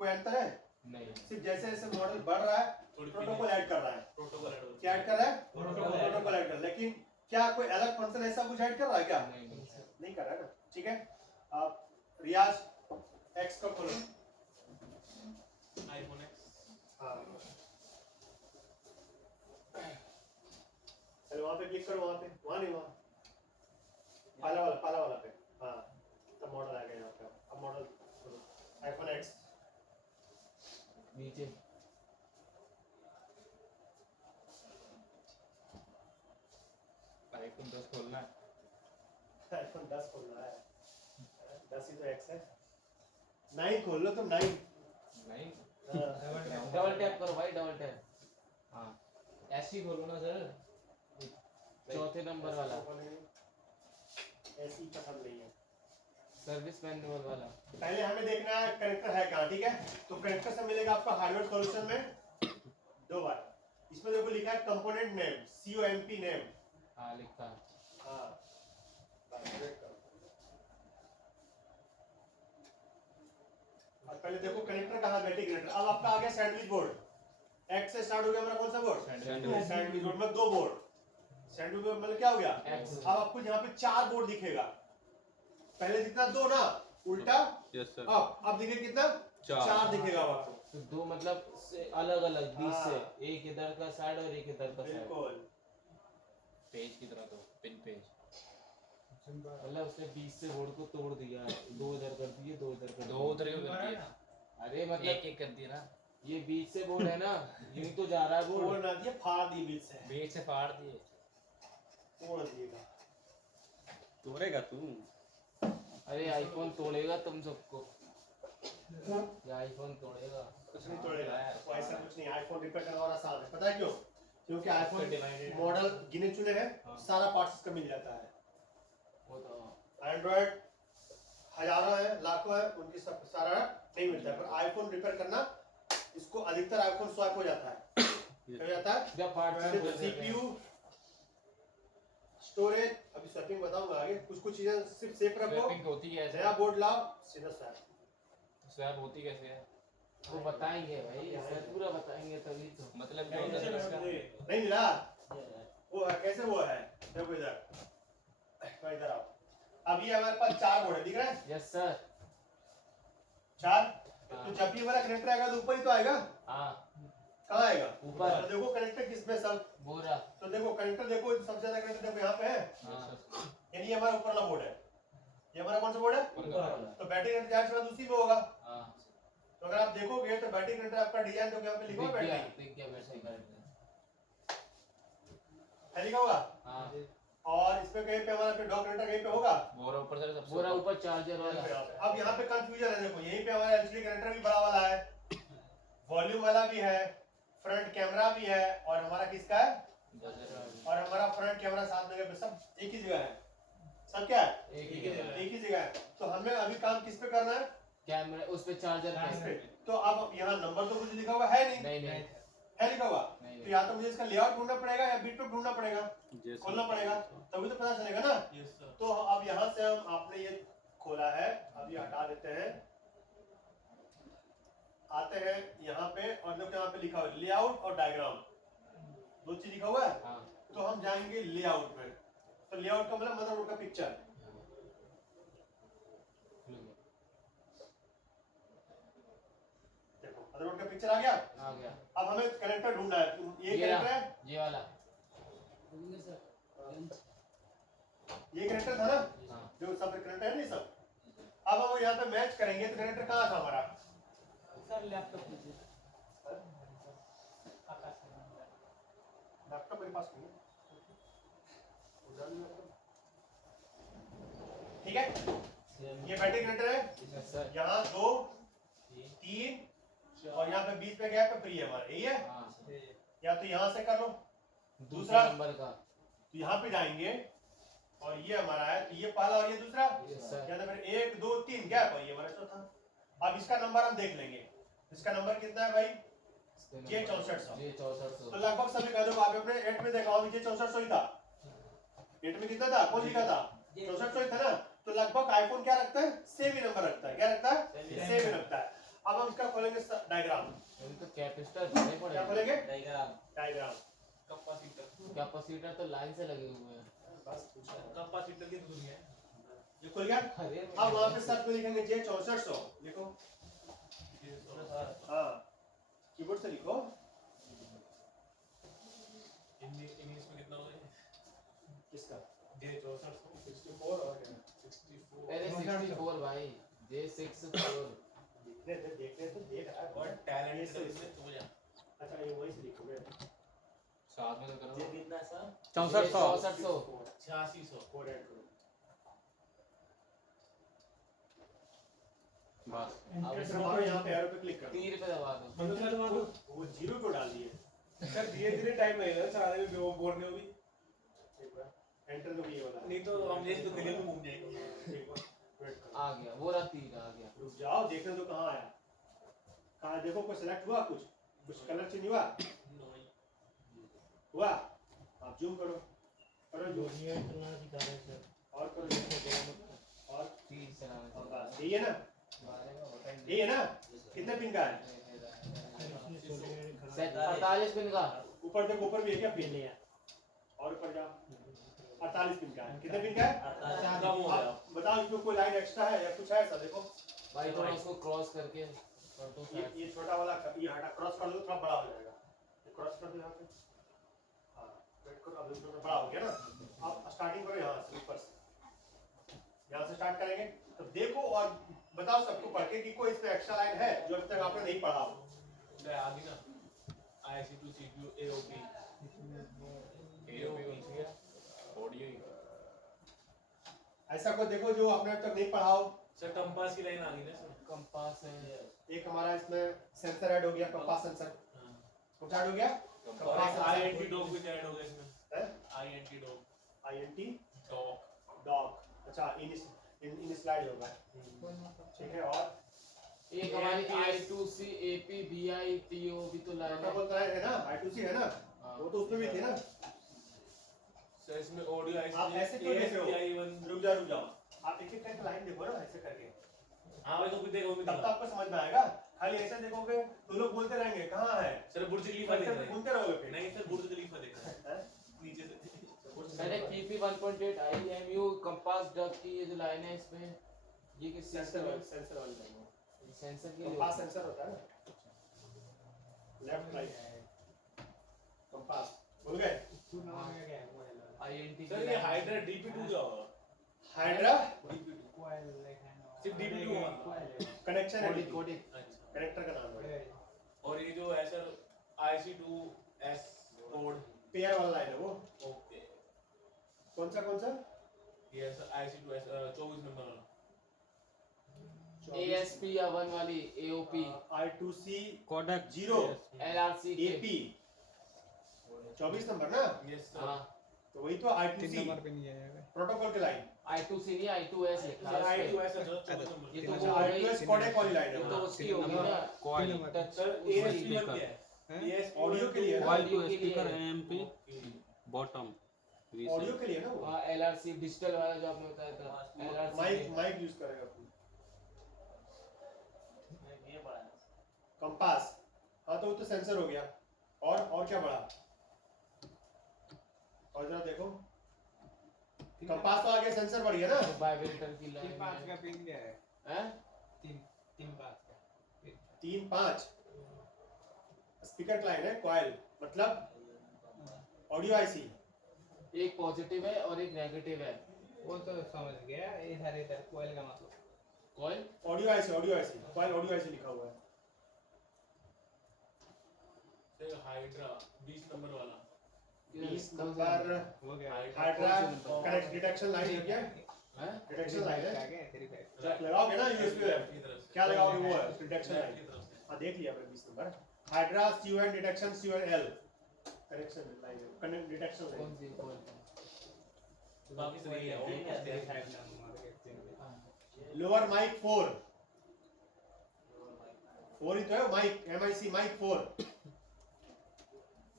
कोई अंतर है? नहीं, सिर्फ जैसे जैसे मॉडल बढ़ रहा है थोड़ी प्रोटोकॉल ऐड कर रहा है। प्रोटोकॉल ऐड हो क्या ऐड कर रहा है? प्रोटोकॉल प्रोटोकॉल ऐड कर रहा है, लेकिन क्या कोई अलग फंक्शन ऐसा कुछ ऐड कर रहा है क्या? नहीं, नहीं। नहीं कर रहा है ना, ठीक है। आप रियाज एक्स का खोलो। iPhone X। हाँ, चलो वहाँ पे क्लिक करो, वहाँ पे, वहाँ नहीं, वहाँ पाला वाला पे, हाँ, तब मॉडल आ गया यहाँ पे। अब मॉडल आईफोन एक्स नीचे iPhone 10 खोलना है। आईफोन 10 खोलना है, 10 ही तो एक्स है। 9 खोल लो तुम, 9। नहीं डबल टैप करो भाई, डबल टैप। हाँ, ऐसे ही खोलो ना सर। चौथे नंबर वाला ऐसी पसंद नहीं है। सर्विस मैनुअल वाला। पहले हमें देखना है कनेक्टर है कहाँ, ठीक है। तो कनेक्टर से मिलेगा आपका हार्डवेयर सॉल्यूशन में 2 बार। इसमें देखो लिखा है कंपोनेंट नेम, COMP नेम। हाँ, लिखा है। हाँ, और पहले देखो कनेक्टर कहाँ बैठे, कनेक्टर। अब आपका आ गया सैंडविच बोर्ड। एक्स से स्टार्ट हो गया हमारा कौन सा बोर्ड? सैंडविच बोर्ड में 2 बोर्ड। सैंडविच बोर्ड मतलब क्या हो गया? X। अब आपको यहाँ पे 4 बोर्ड दिखेगा। पहले दिखना 2 ना, उल्टा यस सर। अब दिखे कितना? 4 दिखेगा अब आपको। तो दो मतलब से अलग अलग बीच हाँ। से, एक इधर का साइड और एक इधर का साइड। बिल्कुल। पेज की तरह तो पिन पेज। मतलब उसने बीच से बोर्ड को तोड़ दिया, 2 इधर कर दिए, 2 इधर कर दो दिए। उधर क्यों कर दिया? अरे मतलब एक कर दिया ना। ये बीच से बोर्ड है ना, यूं तो जा रहा है तोड़ बोर्ड। ना दिए, फाड़ दी बीच से। बीच से फाड़ दिए। तोड़ दिएगा। तोड़ेगा तू। अरे आईफोन तोड़ेगा तुम सबको, ये आईफोन तोड़ेगा। कुछ नहीं तोड़ेगा, तो ऐसा कुछ नहीं। आईफोन रिपेयर करना और आसान है, पता है क्यों? क्योंकि आईफोन मॉडल गिने चुने हैं, सारा पार्ट्स इसका मिल जाता है। वो तो एंड्रॉइड हजारों है, लाखों है, उनकी सब सारा नहीं मिलता है। पर आईफोन रिपेयर करना, इसको अधिकतर आईफोन स्वैप हो जाता है। क्या हो जाता है? जब पार्ट सिर्फ CPU, स्टोरेज, अभी स्वैपिंग बताऊंगा आगे। कुछ चीजें सिर्फ सेफ रखो, स्वैपिंग होती कैसे? नया बोर्ड लाओ, सीधा स्वैप। स्वैप होती कैसे है? वो बताएंगे भाई, सर पूरा बताएंगे तभी तो। मतलब क्या होता है इसका? नहीं मिला वो है, कैसे वो है? देखो इधर, तो इधर आओ। अब ये हमारे पास 4 बोर्ड है, दिख रहा है? Yes sir. 4। तो जब भी हमारा कनेक्टर आएगा तो ऊपर ही तो आएगा। हाँ, कहाँ आएगा? ऊपर। तो देखो कनेक्टर किसमें सब, बोरा। तो देखो कनेक्टर, देखो सबसे ज्यादा कनेक्टर देखो यहाँ पे है, हाँ, यानी ये हमारा ऊपर वाला बोर्ड है। ये हमारा कौन सा बोर्ड है? ऊपर वाला। तो बैटरी कनेक्टर जाहिर सी बात उसी में होगा। हाँ, तो अगर आप देखोगे तो बैटरी कनेक्टर आपका डिजाइन तो यहाँ पे लिखा हुआ है बैटरी, दिख गया बैटरी कनेक्टर। है लिखा होगा। हाँ, और इसमें कहीं पे हमारा पे डॉक कनेक्टर कहीं पे होगा। बोरा ऊपर से सबसे बोरा ऊपर चार्जर वाला। अब यहाँ पे कंफ्यूजन है, देखो यहीं पे हमारा एलसीडी कनेक्टर भी बड़ा वाला है, वॉल्यूम वाला भी है, फ्रंट कैमरा भी है, और हमारा किसका है? और हमारा फ्रंट कैमरा 7 मेगापिक्सल, सब एक ही जगह है। सब क्या है? एक ही जगह। एक ही जगह है। तो हमें अभी काम किस पे करना है? कैमरा उस पे चार्जर इस पे। पे। तो अब यहाँ नंबर तो कुछ लिखा हुआ है नहीं, नहीं नहीं है लिखा हुआ? नहीं, तो या तो मुझे इसका लेआउट ढूंढना पड़ेगा या बिट ढूंढना पड़ेगा, खोलना पड़ेगा, तभी तो पता चलेगा ना। Yes sir. तो अब यहाँ से हम, आपने ये खोला है, अब ये हटा देते हैं, आते हैं यहाँ पे, और देखो यहाँ पे लिखा हुआ है लेआउट और डायग्राम, 2 चीज लिखा हुआ है। हाँ, तो हम जाएंगे लेआउट में। तो लेआउट का मतलब मदरबोर्ड का पिक्चर, मदरबोर्ड का पिक्चर आ गया। आ गया अब हमें कनेक्टर ढूंढना है। ये ये कनेक्टर रहा, है, ये वाला। ये कनेक्टर था ना, हाँ जो सब कनेक्टर है नहीं सब। अब हम यहाँ पे मैच करेंगे तो कनेक्टर कहाँ था हमारा? सर लैपटॉप लीजिए। लैपटॉप मेरे पास नहीं है। ठीक है, ये बैटरी कनेक्टर है। Yes sir. यहाँ 2 3 और यहाँ पे बीच में गैप है, फ्री है हमारा, यही है। हाँ या तो यहाँ से कर लो, दूसरा दूसरा नंबर का। तो यहाँ पे जाएंगे और ये हमारा है, तो ये पहला और ये दूसरा, यस सर। या तो फिर 1 2 3 गैप और ये हमारा चौथा। अब इसका नंबर हम देख लेंगे, इसका नंबर कितना है भाई? ये 6400। ये 6400। तो लगभग सभी कह दो, आप अपने 8 में देखा होगा, ये 6400 ही था। 8 में कितना था, कौन लिखा था? 6400 ही था ना। तो लगभग आईफोन क्या रखता है? सेम ही नंबर रखता है। क्या रखता है? सेम ही रखता है। अब हम इसका खोलेंगे डायग्राम। अभी तो कैपेसिटर भरने क्या पड़ेगा। खोलेंगे? Diagram diagram. कैपेसिटर कैपेसिटर तो लाइन से लगे हुए हैं। बस पूछा। कैपेसिटर की दुनिया है। ये खुल गया। अरे अब वहां पे सर्च में लिखेंगे जे 6400 लिखो। हाँ, कीबोर्ड से लिखो। इंग्लिश में कितना होगा? किसका? जे 6400 64 और क्या? 64 पहले 64 भाई, J64। देखने तो देख रहा है। और ये टैलेंट से- इसमें तो जा अच्छा, ये वही से लिखोगे। साथ में तो जे करो। कितना सा 6400 6400। 8600 कोड ऐड करो। बस। अब दबाओ, यहाँ पे एरो पे क्लिक करो। 3 पे दबा दो। वो जीरो क्यों डाल दिए? सर धीरे-धीरे टाइम लगेगा चलाने में, वो बोलने में भी। एक बार एंटर तो ये वाला। नहीं तो हम जैसे तो दिल्ली में घूम जाएंगे। एक बार वेट करो। आ गया, वो रहा 3 आ गया। रुक जाओ, देखने तो कहाँ आया। कहाँ देखो, कोई सेलेक्ट हुआ? कुछ कलर चेंज हुआ? हुआ? आप जूम करो, करो जूम, ये चलना सिखा रहे हैं सर। और करो जूम, और 3 चलाने और से। बस यही है ना, यही है ना। कितने पिन का है? इसमें सोल्डरिंग खराब सेट 48 पिन का। ऊपर देखो, ऊपर भी है क्या पिन? लिया। और ऊपर जाओ, 48 पिन का है। कितने पिन का है? कम हो गया। आप बताओ, इसमें कोई लाइन एक्स्ट्रा है या कुछ है ऐसा? देखो, भाई थोड़ा उसको क्रॉस करके कर दो साइड। ये छोटा वाला ये हटा, क्रॉस कर दो, थोड़ा बड़ा हो जाएगा। ये क्रॉस कर दो यहाँ पे। हाँ, वेट करो, अब थोड़ा बड़ा हो गया ना। आप स्टार्टिंग करो यहाँ से, ऊपर से, यहाँ से स्टार्ट करेंगे। तो देखो और बताओ सबको पढ़ के कि कोई इसमें एक्स्ट्रा लाइन है जो अभी तक आपने नहीं पढ़ा हो। ले आगे ना IC2 CPU AOP ऑडियो ही। ऐसा कोई देखो जो आपने अब तक नहीं पढ़ा हो। सर कंपास की लाइन आ गई ना सर। कंपास है। एक हमारा इसमें सेंसर ऐड हो गया, कंपास सेंसर कुछ ऐड हो गया। कंपास INT डॉग भी ऐड हो गया इसमें। है INT dog INT dog. Dog. अच्छा, इन स्लाइड होगा, ठीक है। और एक हमारी I2C AP BI TO भी तो लाइन है। प्रोटोकॉल का है ना, I2C है ना, वो तो उसमें भी थी ना। सर इसमें ऑडियो आप ऐसे क्यों देख रहे हो? ASPI1। रुक जाओ, आप एक एक करके लाइन देखो ना, ऐसे करके, हाँ भाई तो कुछ देखो भी तब तो आपको समझ में आएगा। खाली ऐसे देखोगे तो लोग बोलते रहेंगे कहाँ है, सर बुर्ज खलीफा देख रहे हैं। घूमते रहोगे फिर। नहीं सर बुर्ज खलीफा देख रहे हैं हैं? नीचे से। मैंने PP 1.8 IMU कंपास डक की ये जो लाइन है इसमें, ये किस चीज सेंसर का वाली, है? सेंसर वाली लाइन है। सेंसर के लिए कंपास सेंसर होता है ना, लेफ्ट राइट कंपास। भूल गए? INT सर ये हाइड्रा DP2 क्या होगा? हाइड्रा सिर्फ DP2 होगा। कनेक्शन है, कोडिंग। अच्छा। कनेक्टर का नाम है। और ये जो है सर IC2S कोड। पेयर वाला लाइन है वो। ओके। कौन सा? ये सर IC2S 24 नंबर वाला। ASP या 1 वाली AOP I2C कोडेक 0 LRC के। AP 24 नंबर ना, यस सर। हाँ तो वही तो I2C प्रोटोकॉल की लाइन। I2C नहीं I2S लिखा है सर उस पे। I2S है 24 नंबर। ये तो अच्छा, वो हो गई, I2S कोडेक वाली लाइन ये है। तो उसकी होगी ना क्वाड टच। सर उसकी। ASP1 क्या है? ASP ऑडियो के लिए है ना? क्वाड टू के लिए स्पीकर है। AMP बॉटम ऑडियो के लिए ना वो। हाँ LRC डिजिटल वाला जो आपने बताया था LRC माइक में। माइक यूज करेगा अपनी। कंपास, हाँ तो वो तो सेंसर हो गया। और क्या बढ़ा? और जरा देखो, कंपास तो आगे सेंसर बढ़ गया ना। वाइब्रेटर की लाइन का है। पिन क्या है? हैं? 3 5 का। 3 5 स्पीकर क्लाइन है, कॉइल मतलब ऑडियो आईसी। एक पॉजिटिव है और एक नेगेटिव है। वो तो समझ गया, इधर कोयल का मतलब coil audio IC coil audio IC लिखा हुआ है। हाइड्रा 20 नंबर वाला 20 नंबर हो गया। हाइड्रा कनेक्ट डिटेक्शन लाइन है क्या? हैं? डिटेक्शन लाइन है, आगे तेरी साइड। जब लगाओगे ना यूएसबी की तरफ से क्या लगाओगे वो है डिटेक्शन की लाइन। तरफ से हाँ देख लिया मैंने 20 number hydra CUN detection CUNL connection line है, कनेक्ट डिटेक्शन कौन लाइन। सी कॉइल? बाकी सही है तेरी साइड ना मार के। लोअर माइक 4 ही तो है माइक, MIC माइक 4,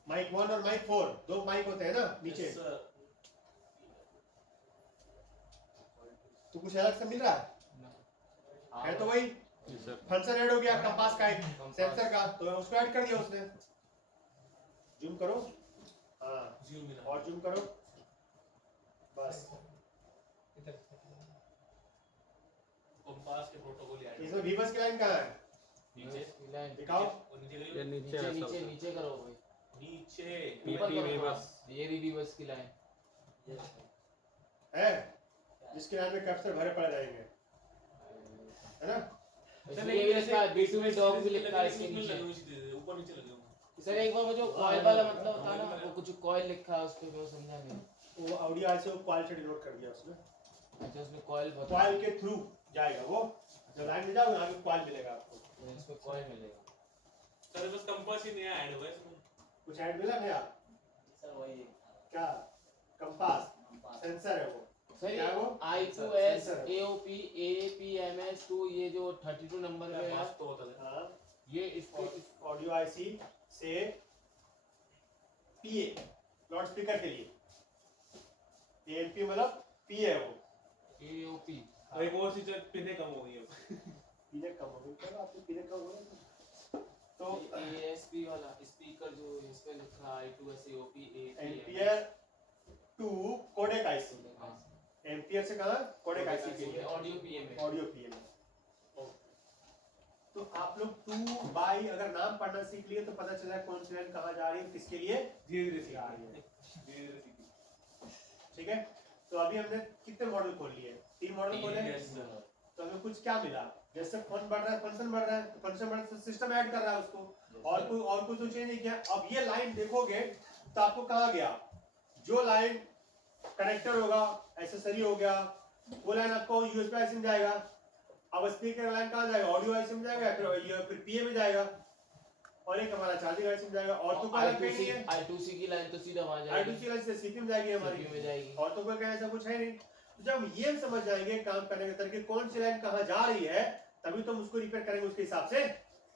माइक 1 और माइक 4 दो माइक होते हैं ना नीचे। Yes, sir. तो कुछ अलग से मिल रहा है तो वही जी सर। फंक्शन ऐड हो गया कंपास का, एक सेंसर का, तो उसको ऐड कर दिया उसने। जूम करो, हाँ Zoom in. और जूम करो, बस इधर कंपास के प्रोटोकॉल याद इसमें वीबस की लाइन कहाँ है? नीचे लाइन दिखाओ। और नीचे ये करिए नीचे नीचे है नीचे सब। नीचे करो भाई। नीचे ऊपर PP करो। वीबस। ये रिवर्स की लाइन है जिसके लाइन में कैप्चर भरे पड़ जाएंगे, है ना? इसमें ये भी लिखा है B2B डॉग भी लिखा है इसके नीचे। ऊपर नीचे लगे होंगे। सर एक बार मुझे कॉइल वाला मतलब होता ना, वो कुछ कॉइल लिखा है उस पे, मैं समझा नहीं। वो ऑडियो आईसी को कॉइल से डिनोट कर दिया उसने, अच्छा उसमें कॉइल बता, कॉइल के थ्रू जाएगा वो, जब लाइन में जाओगे आगे कॉइल मिलेगा आपको। इसमें कॉइल मिलेगा। सर बस कंपास ही नया ऐड हुआ है इसमें। कुछ ऐड मिला नया? सर वही क्या? कंपास सेंसर है वो, सर क्या है वो? I2S सेंसर है। AOP APMS2 ये जो 32 नंबर में है, पास तो होता है हाँ ये इसके ऑडियो आईसी से PA लाउड स्पीकर के लिए, AMP मतलब PA है वो। AOP और एक और चीज पिने कम हो गई है। पीने कम हो गई, चलो आपने पीने कम हो गई तो ASP वाला स्पीकर जो इस पे लिखा है I2S AOP ampere to codec IC, ampere से कहा कोडेक आईसी के लिए ऑडियो PMA। Audio PM. तो आप लोग 2 बाई अगर नाम पढ़ना सीख लिए तो पता चला कौन सी लाइन कहाँ जा रही है, किसके लिए धीरे धीरे जा रही है। धीरे धीरे सीखिए। ठीक है, तो अभी हमने कितने मॉडल खोल लिए? 3 मॉडल खोले। Yes, sir. तो हमें कुछ क्या मिला? जैसे फोन बढ़ रहा है फंक्शन बढ़ रहा है, तो फंक्शन बढ़ रहा है सिस्टम ऐड कर रहा है उसको, और कुछ तो चेंज नहीं किया। अब ये लाइन देखोगे तो आपको कहाँ गया, जो लाइन कनेक्टर होगा, एक्सेसरी हो गया, वो लाइन आपको यूएसबी आईसी में जाएगा। अब स्पीकर लाइन कहाँ जाएगा? ऑडियो आईसी में जाएगा, फिर पीए में जाएगा, और एक हमारा चार्जिंग आईसी में जाएगा। और तो कोई लाइन कहीं नहीं है। I2C की लाइन तो सीधा वहां जाएगी, I2C लाइन से सीपीयू में जाएगी हमारी, CPU में जाएगी। और तो कोई कहीं ऐसा कुछ है नहीं। तो जब ये समझ जाएंगे काम करने के तरीके, कौन सी लाइन कहाँ जा रही है, तभी तो हम उसको रिपेयर करेंगे उसके हिसाब से।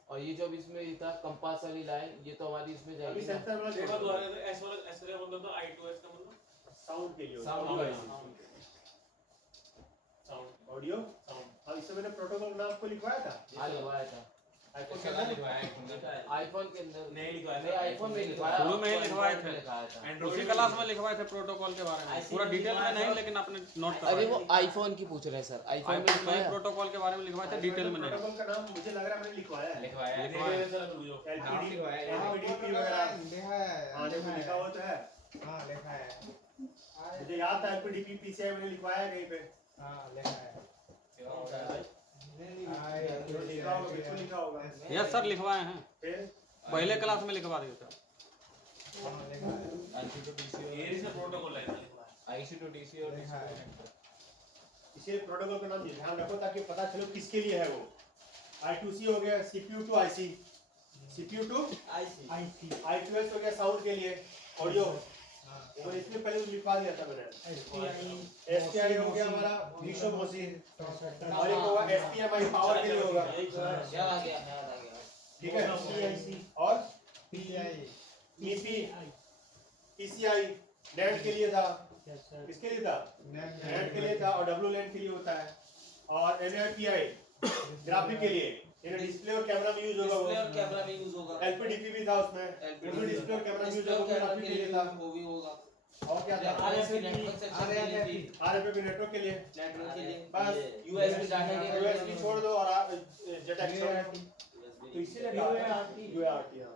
और ये जो अभी इसमें ये था कंपास वाली लाइन, ये तो हमारी इसमें अभी जाएगी ना। सेंसर वाला देखो छोड़ दो। एस वाला एस का मतलब तो I2S का मतलब साउंड के लिए Sound ऑडियो के लिए। Sound audio. साउंड अब इसमें मैंने प्रोटोकॉल नाम आपको लिखवाया था हाँ लिखवाया था आईफोन के अंदर। आईफोन के अंदर नहीं लिखवाया नहीं, आईफोन में लिखवाया, शुरू में ही लिखवाए थे। लिखवाया था। Android उसी में क्लास में लिखवाया। लिखवाए थे प्रोटोकॉल के बारे में, IC पूरा में डिटेल में लिखवाया नहीं था। लेकिन आपने नोट अरे करवाया। वो आईफोन की पूछ रहे हैं सर, आईफोन में आईफोन में लिखवाया। प्रोटोकॉल के बारे में लिखवाए थे, डिटेल में नहीं। प्रोटोकॉल का नाम मुझे लग रहा है मैंने लिखवाया है। लिखवाया है सर बुझो। एलपीडी हाँ, एलपीडीपी वगैरह लिखा है। हाँ देखो लिखा हुआ तो है, हाँ लिखा है। मुझे याद था एलपीडीपी पीसीआई मैंने लिखवाया है कहीं पे। हाँ लिखा है। लिखा होगा, बिल्कुल लिखा होगा। यस सर लिखवाए हैं, फिर पहले क्लास में लिखवा दिए थे। हाँ लिखा है। ये से प्रोटोकॉल है लिखवाया। लिखा है। इसीलिए प्रोटोकॉल का नाम ध्यान रखो ताकि पता चलो किसके लिए है वो। I2C हो गया CPU to IC, CPU to IC I2S हो गया साउंड के लिए, ऑडियो। हाँ। तो इसलिए पहले लिखवा दिया था मैंने। SPI हो गया हमारा विशो मशीन, और एक होगा SPMI पावर के लिए होगा, याद आ गया याद आ गया। ठीक है। और EP PCI नेट के लिए था, किसके लिए था? नेट के लिए था, और WLAN के लिए होता है। और NIPI ग्राफिक के लिए, यानी डिस्प्ले और कैमरा में यूज होगा वो। डिस्प्ले और कैमरा में यूज होगा। LPDP भी था उसमें, उसमें डिस्प्ले और कैमरा में यूज होगा, वो ग्राफिक के लिए था। वो भी होगा। और क्या था? RFP नेटवर्क सेक्शन के लिए भी, RFP नेटवर्क के लिए। नेटवर्क के लिए बस USB डाटा के लिए USB छोड़ दो और ZX छोड़ दो। तो इसीलिए UART हाँ।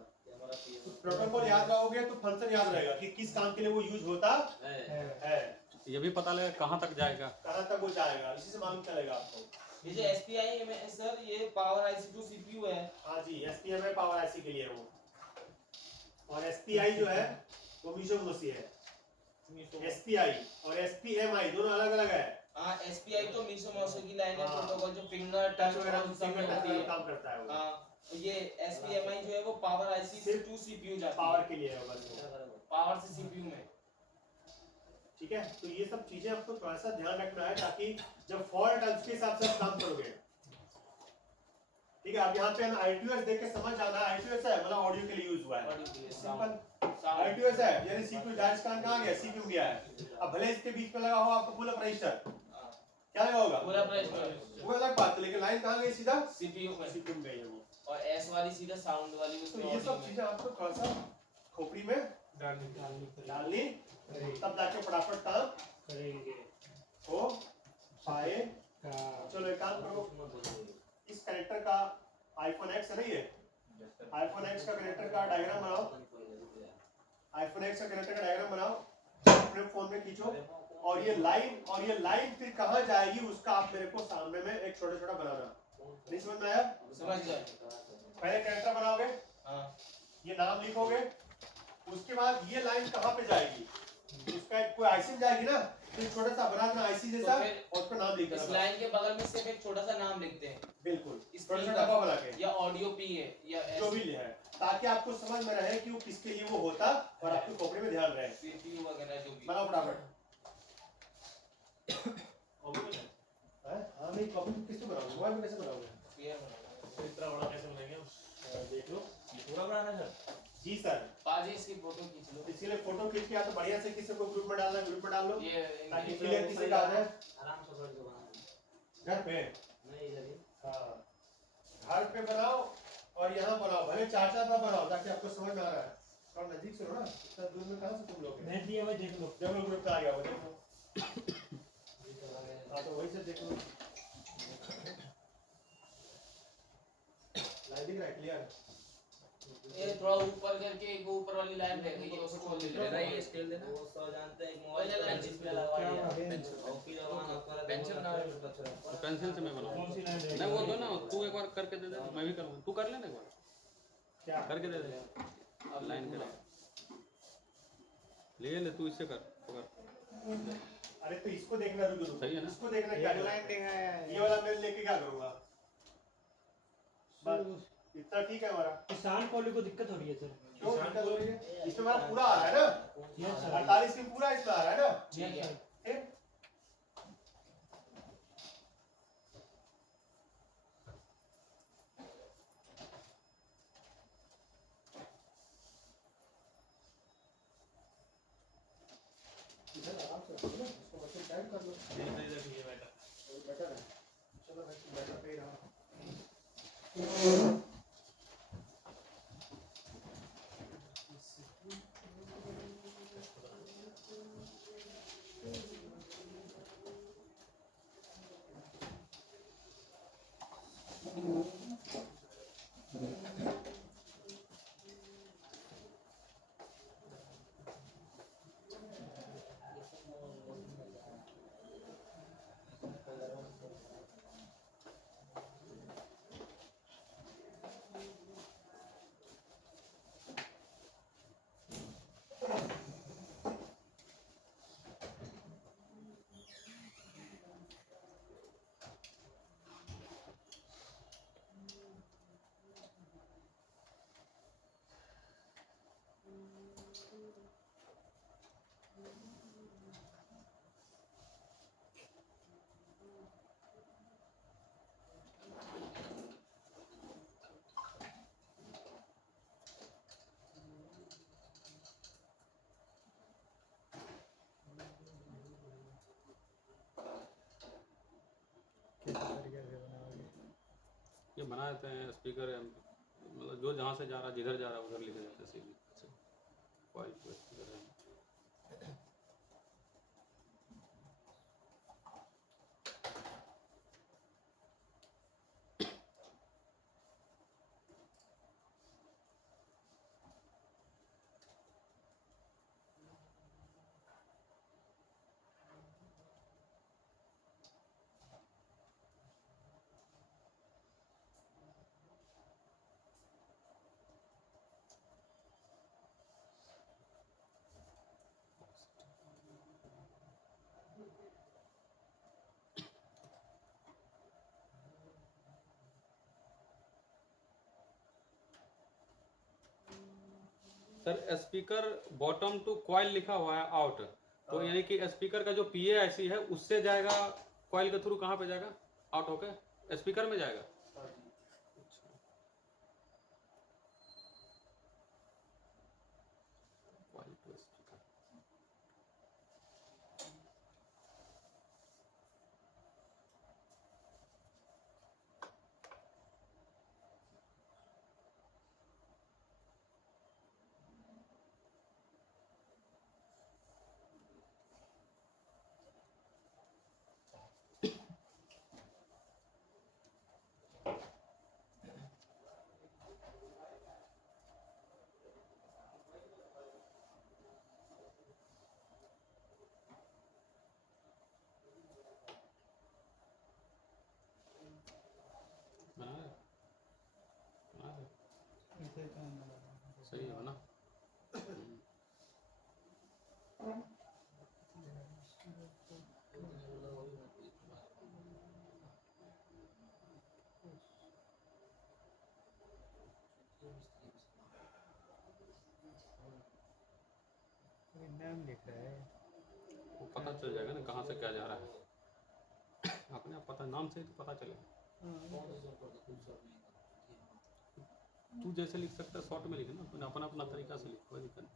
प्रोटोकॉल याद रहोगे तो फंक्शन याद रहेगा कि किस काम के लिए वो यूज होता है, ये भी पता लगे कहाँ तक जाएगा। कहाँ तक वो जाएगा, इसी से मालूम चलेगा आपको। ये जो SPI में सर ये पावर IC टू CPU है। हाँ जी, SPM है पावर IC के लिए वो, और SPI जो है वो मीशोमोसी है। SPI और SPMI दोनों अलग अलग है। हाँ SPI तो मीशोमोसी की लाइन है, हाँ। प्रोटोकॉल जो फिंगर टच टच वगैरह और सब में टच होती वगैरह है। काम करता है वो, हाँ ये SPMI जो है वो पावर IC सिर्फ टू CPU जाती पावर है, के लिए है बस वो। पावर से CPU में। ठीक है, तो ये सब चीजें आपको थोड़ा सा ध्यान रखना है ताकि जब फॉल्ट है उसके हिसाब से आप काम करोगे। ठीक है, अब यहाँ पे हमें ITUS देख के समझ जाना है, ITUS है मतलब ऑडियो के लिए यूज हुआ है, सिंपल। ITUS है यानी CPU डायरेक्ट कहाँ गया, CPU गया है। अब भले इसके बीच में लगा हो आपको पुल अप रजिस्टर, क्या लगा होगा, पूरा प्रेस वो अलग बात है, लेकिन लाइन कहाँ गई, सीधा CPU में, CPU में गई है वो। और S वाली सीधा साउंड वाली तो उसमें ये ऑडियो सब में। चीजें आपको थोड़ा सा खोपड़ी में डालनी, तब जाके फटाफट काम करेंगे हो पाए। का चलो एक काम करो, इस कनेक्टर का iPhone X है ना, ये iPhone X का कनेक्टर का डायग्राम बनाओ, iPhone X का कनेक्टर का डायग्राम बनाओ, अपने फोन में खींचो, और ये लाइन फिर कहाँ जाएगी उसका आप मेरे को सामने में एक छोटा छोटा बनाना। नहीं समझ में आया? समझ गए? पहले कनेक्टर बनाओगे, हाँ ये नाम लिखोगे, उसके बाद ये लाइन कहाँ पे जाएगी, उसका एक कोई आईसी जाएगी ना, तो छोटा सा बना देना आईसी जैसा, तो फिर और उसका नाम लिख इस देना। लाइन के बगल में सिर्फ एक छोटा सा नाम लिखते हैं, बिल्कुल, इस छोटा सा P का, डब्बा बना के, या ऑडियो P है या जो भी है, ताकि आपको समझ में रहे कि वो किसके लिए वो होता, और आपकी खोपड़ी में ध्यान रहे। CPU वगैरह जो भी। बनाओ फटाफट। हाँ नहीं, कॉपी किससे बनाओगे, मोबाइल में कैसे बनाओगे? क्लियर बना। तो इतना बड़ा कैसे बनाएंगे हम? देख लो। ये पूरा बनाना है सर? जी सर, पाजी इसकी फोटो खींच लो। इसके लिए फोटो खींच के या तो बढ़िया से किसी को ग्रुप में डालना, ग्रुप में डाल लो, ये ताकि क्लियर किसी का आ जाए। आराम से कर दो बनाना घर पे, नहीं लगे हाँ घर पे बनाओ, और यहाँ बनाओ, भले चार चार बार बनाओ, ताकि आपको समझ में आ रहा है। और नजदीक से लो ना, इतना दूर में कहाँ से तुम लोग मैं दिया मैं देख लो जब लोग ग्रुप पे आ गया वो देख लो। हाँ तो वही से देख लो, लाइन दिख रहा है क्लियर? ये थोड़ा ऊपर करके एक ऊपर वाली लाइन रह गई है, उसको ले मेरा लेना। ये स्केल देना वो सब जानते हैं मोबाइल पे पेंसिल पे लगवा दिया पेंसिल कॉपी लगाना पर पेंसिल बना रहे हो? पेंसिल से मैं बनाऊंगा। कौन सी लाइन रहेगी? नहीं वो दो ना, तू एक बार करके दे दे, मैं भी करूँगा, तू कर लेना एक बार, क्या करके दे दे। अब लाइन करें, ले ले तू, इससे कर पकड़। अरे तो इसको देखना, रुक रुक, सही है ना? इसको देखना क्या ये लाइन करूँगा? देखा है ये वाला मैं लेके क्या करूँगा? बस इतना ठीक है हमारा। किसान कॉलेज को दिक्कत हो रही है सर। क्यों दिक्कत हो रही है? इसमें हमारा पूरा आ रहा है ना, यस सर 48 में पूरा इसमें आ रहा है ना। ठीक है। फिर इधर आराम से रखो ना, इसको बच्चे टाइट कर लो। इधर ये बैठा। बेटर है, चलो भाई बेटर पे ही रहा। ये बना देते हैं स्पीकर, मतलब जो जहाँ से जा रहा, जिधर जा रहा है उधर लिखे जाते हैं सीधी कॉइल पे स्पीकर है। Sir speaker bottom to coil लिखा हुआ है आउट, तो हाँ। यानी कि स्पीकर का जो पीए ऐसी है उससे जाएगा कॉइल के थ्रू, कहाँ पे जाएगा? आउट होके स्पीकर में जाएगा। हाँ जी। Coil to speaker. बना रहे? बना रहे? सही है ना? नाम लिख रहा है। वो पता चल जाएगा ना कहाँ से क्या जा रहा है। अपने आप पता, नाम से ही तो पता चलेगा। तू जैसे लिख सकता है शॉर्ट में लिखे ना, अपना अपना अपना तरीका से लिख, कोई दिक्कत नहीं।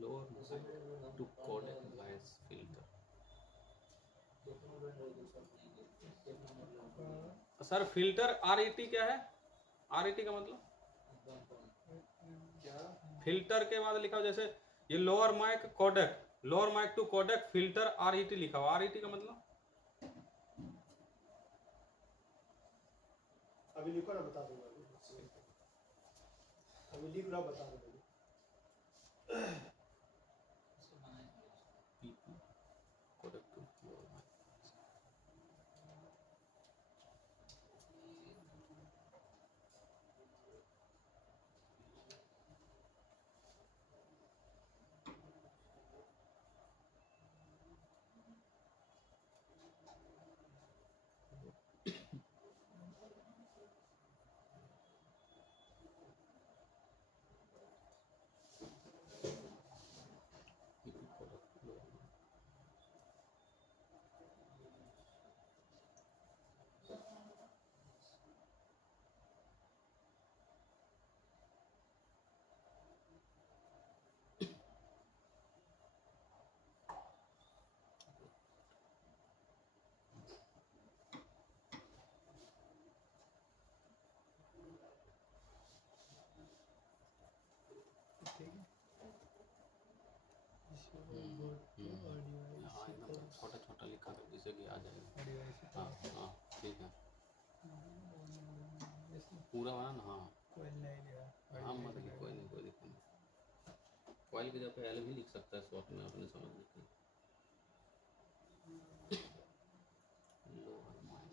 Lower to codec voice filter. Sir filter RET क्या है? आरईटी का मतलब फिल्टर के बाद लिखा हो, जैसे ये lower mic codec, lower mic to codec filter RET लिखा हुआ, आरईटी का मतलब? अभी लिखो ना, बता दूंगा। अभी लिख रहा, बता दूंगा। Codec to lower mic. हाँ एकदम छोटा छोटा लिखा कर जिससे कि आ जाएगा। हाँ हाँ ठीक है, पूरा बना ना। हाँ हाँ मत लिख, कोई नहीं, कोई दिक्कत नहीं। कॉइल की जगह पे एल भी लिख सकता है शॉर्ट में, अपने समझने के लिए। Lower mic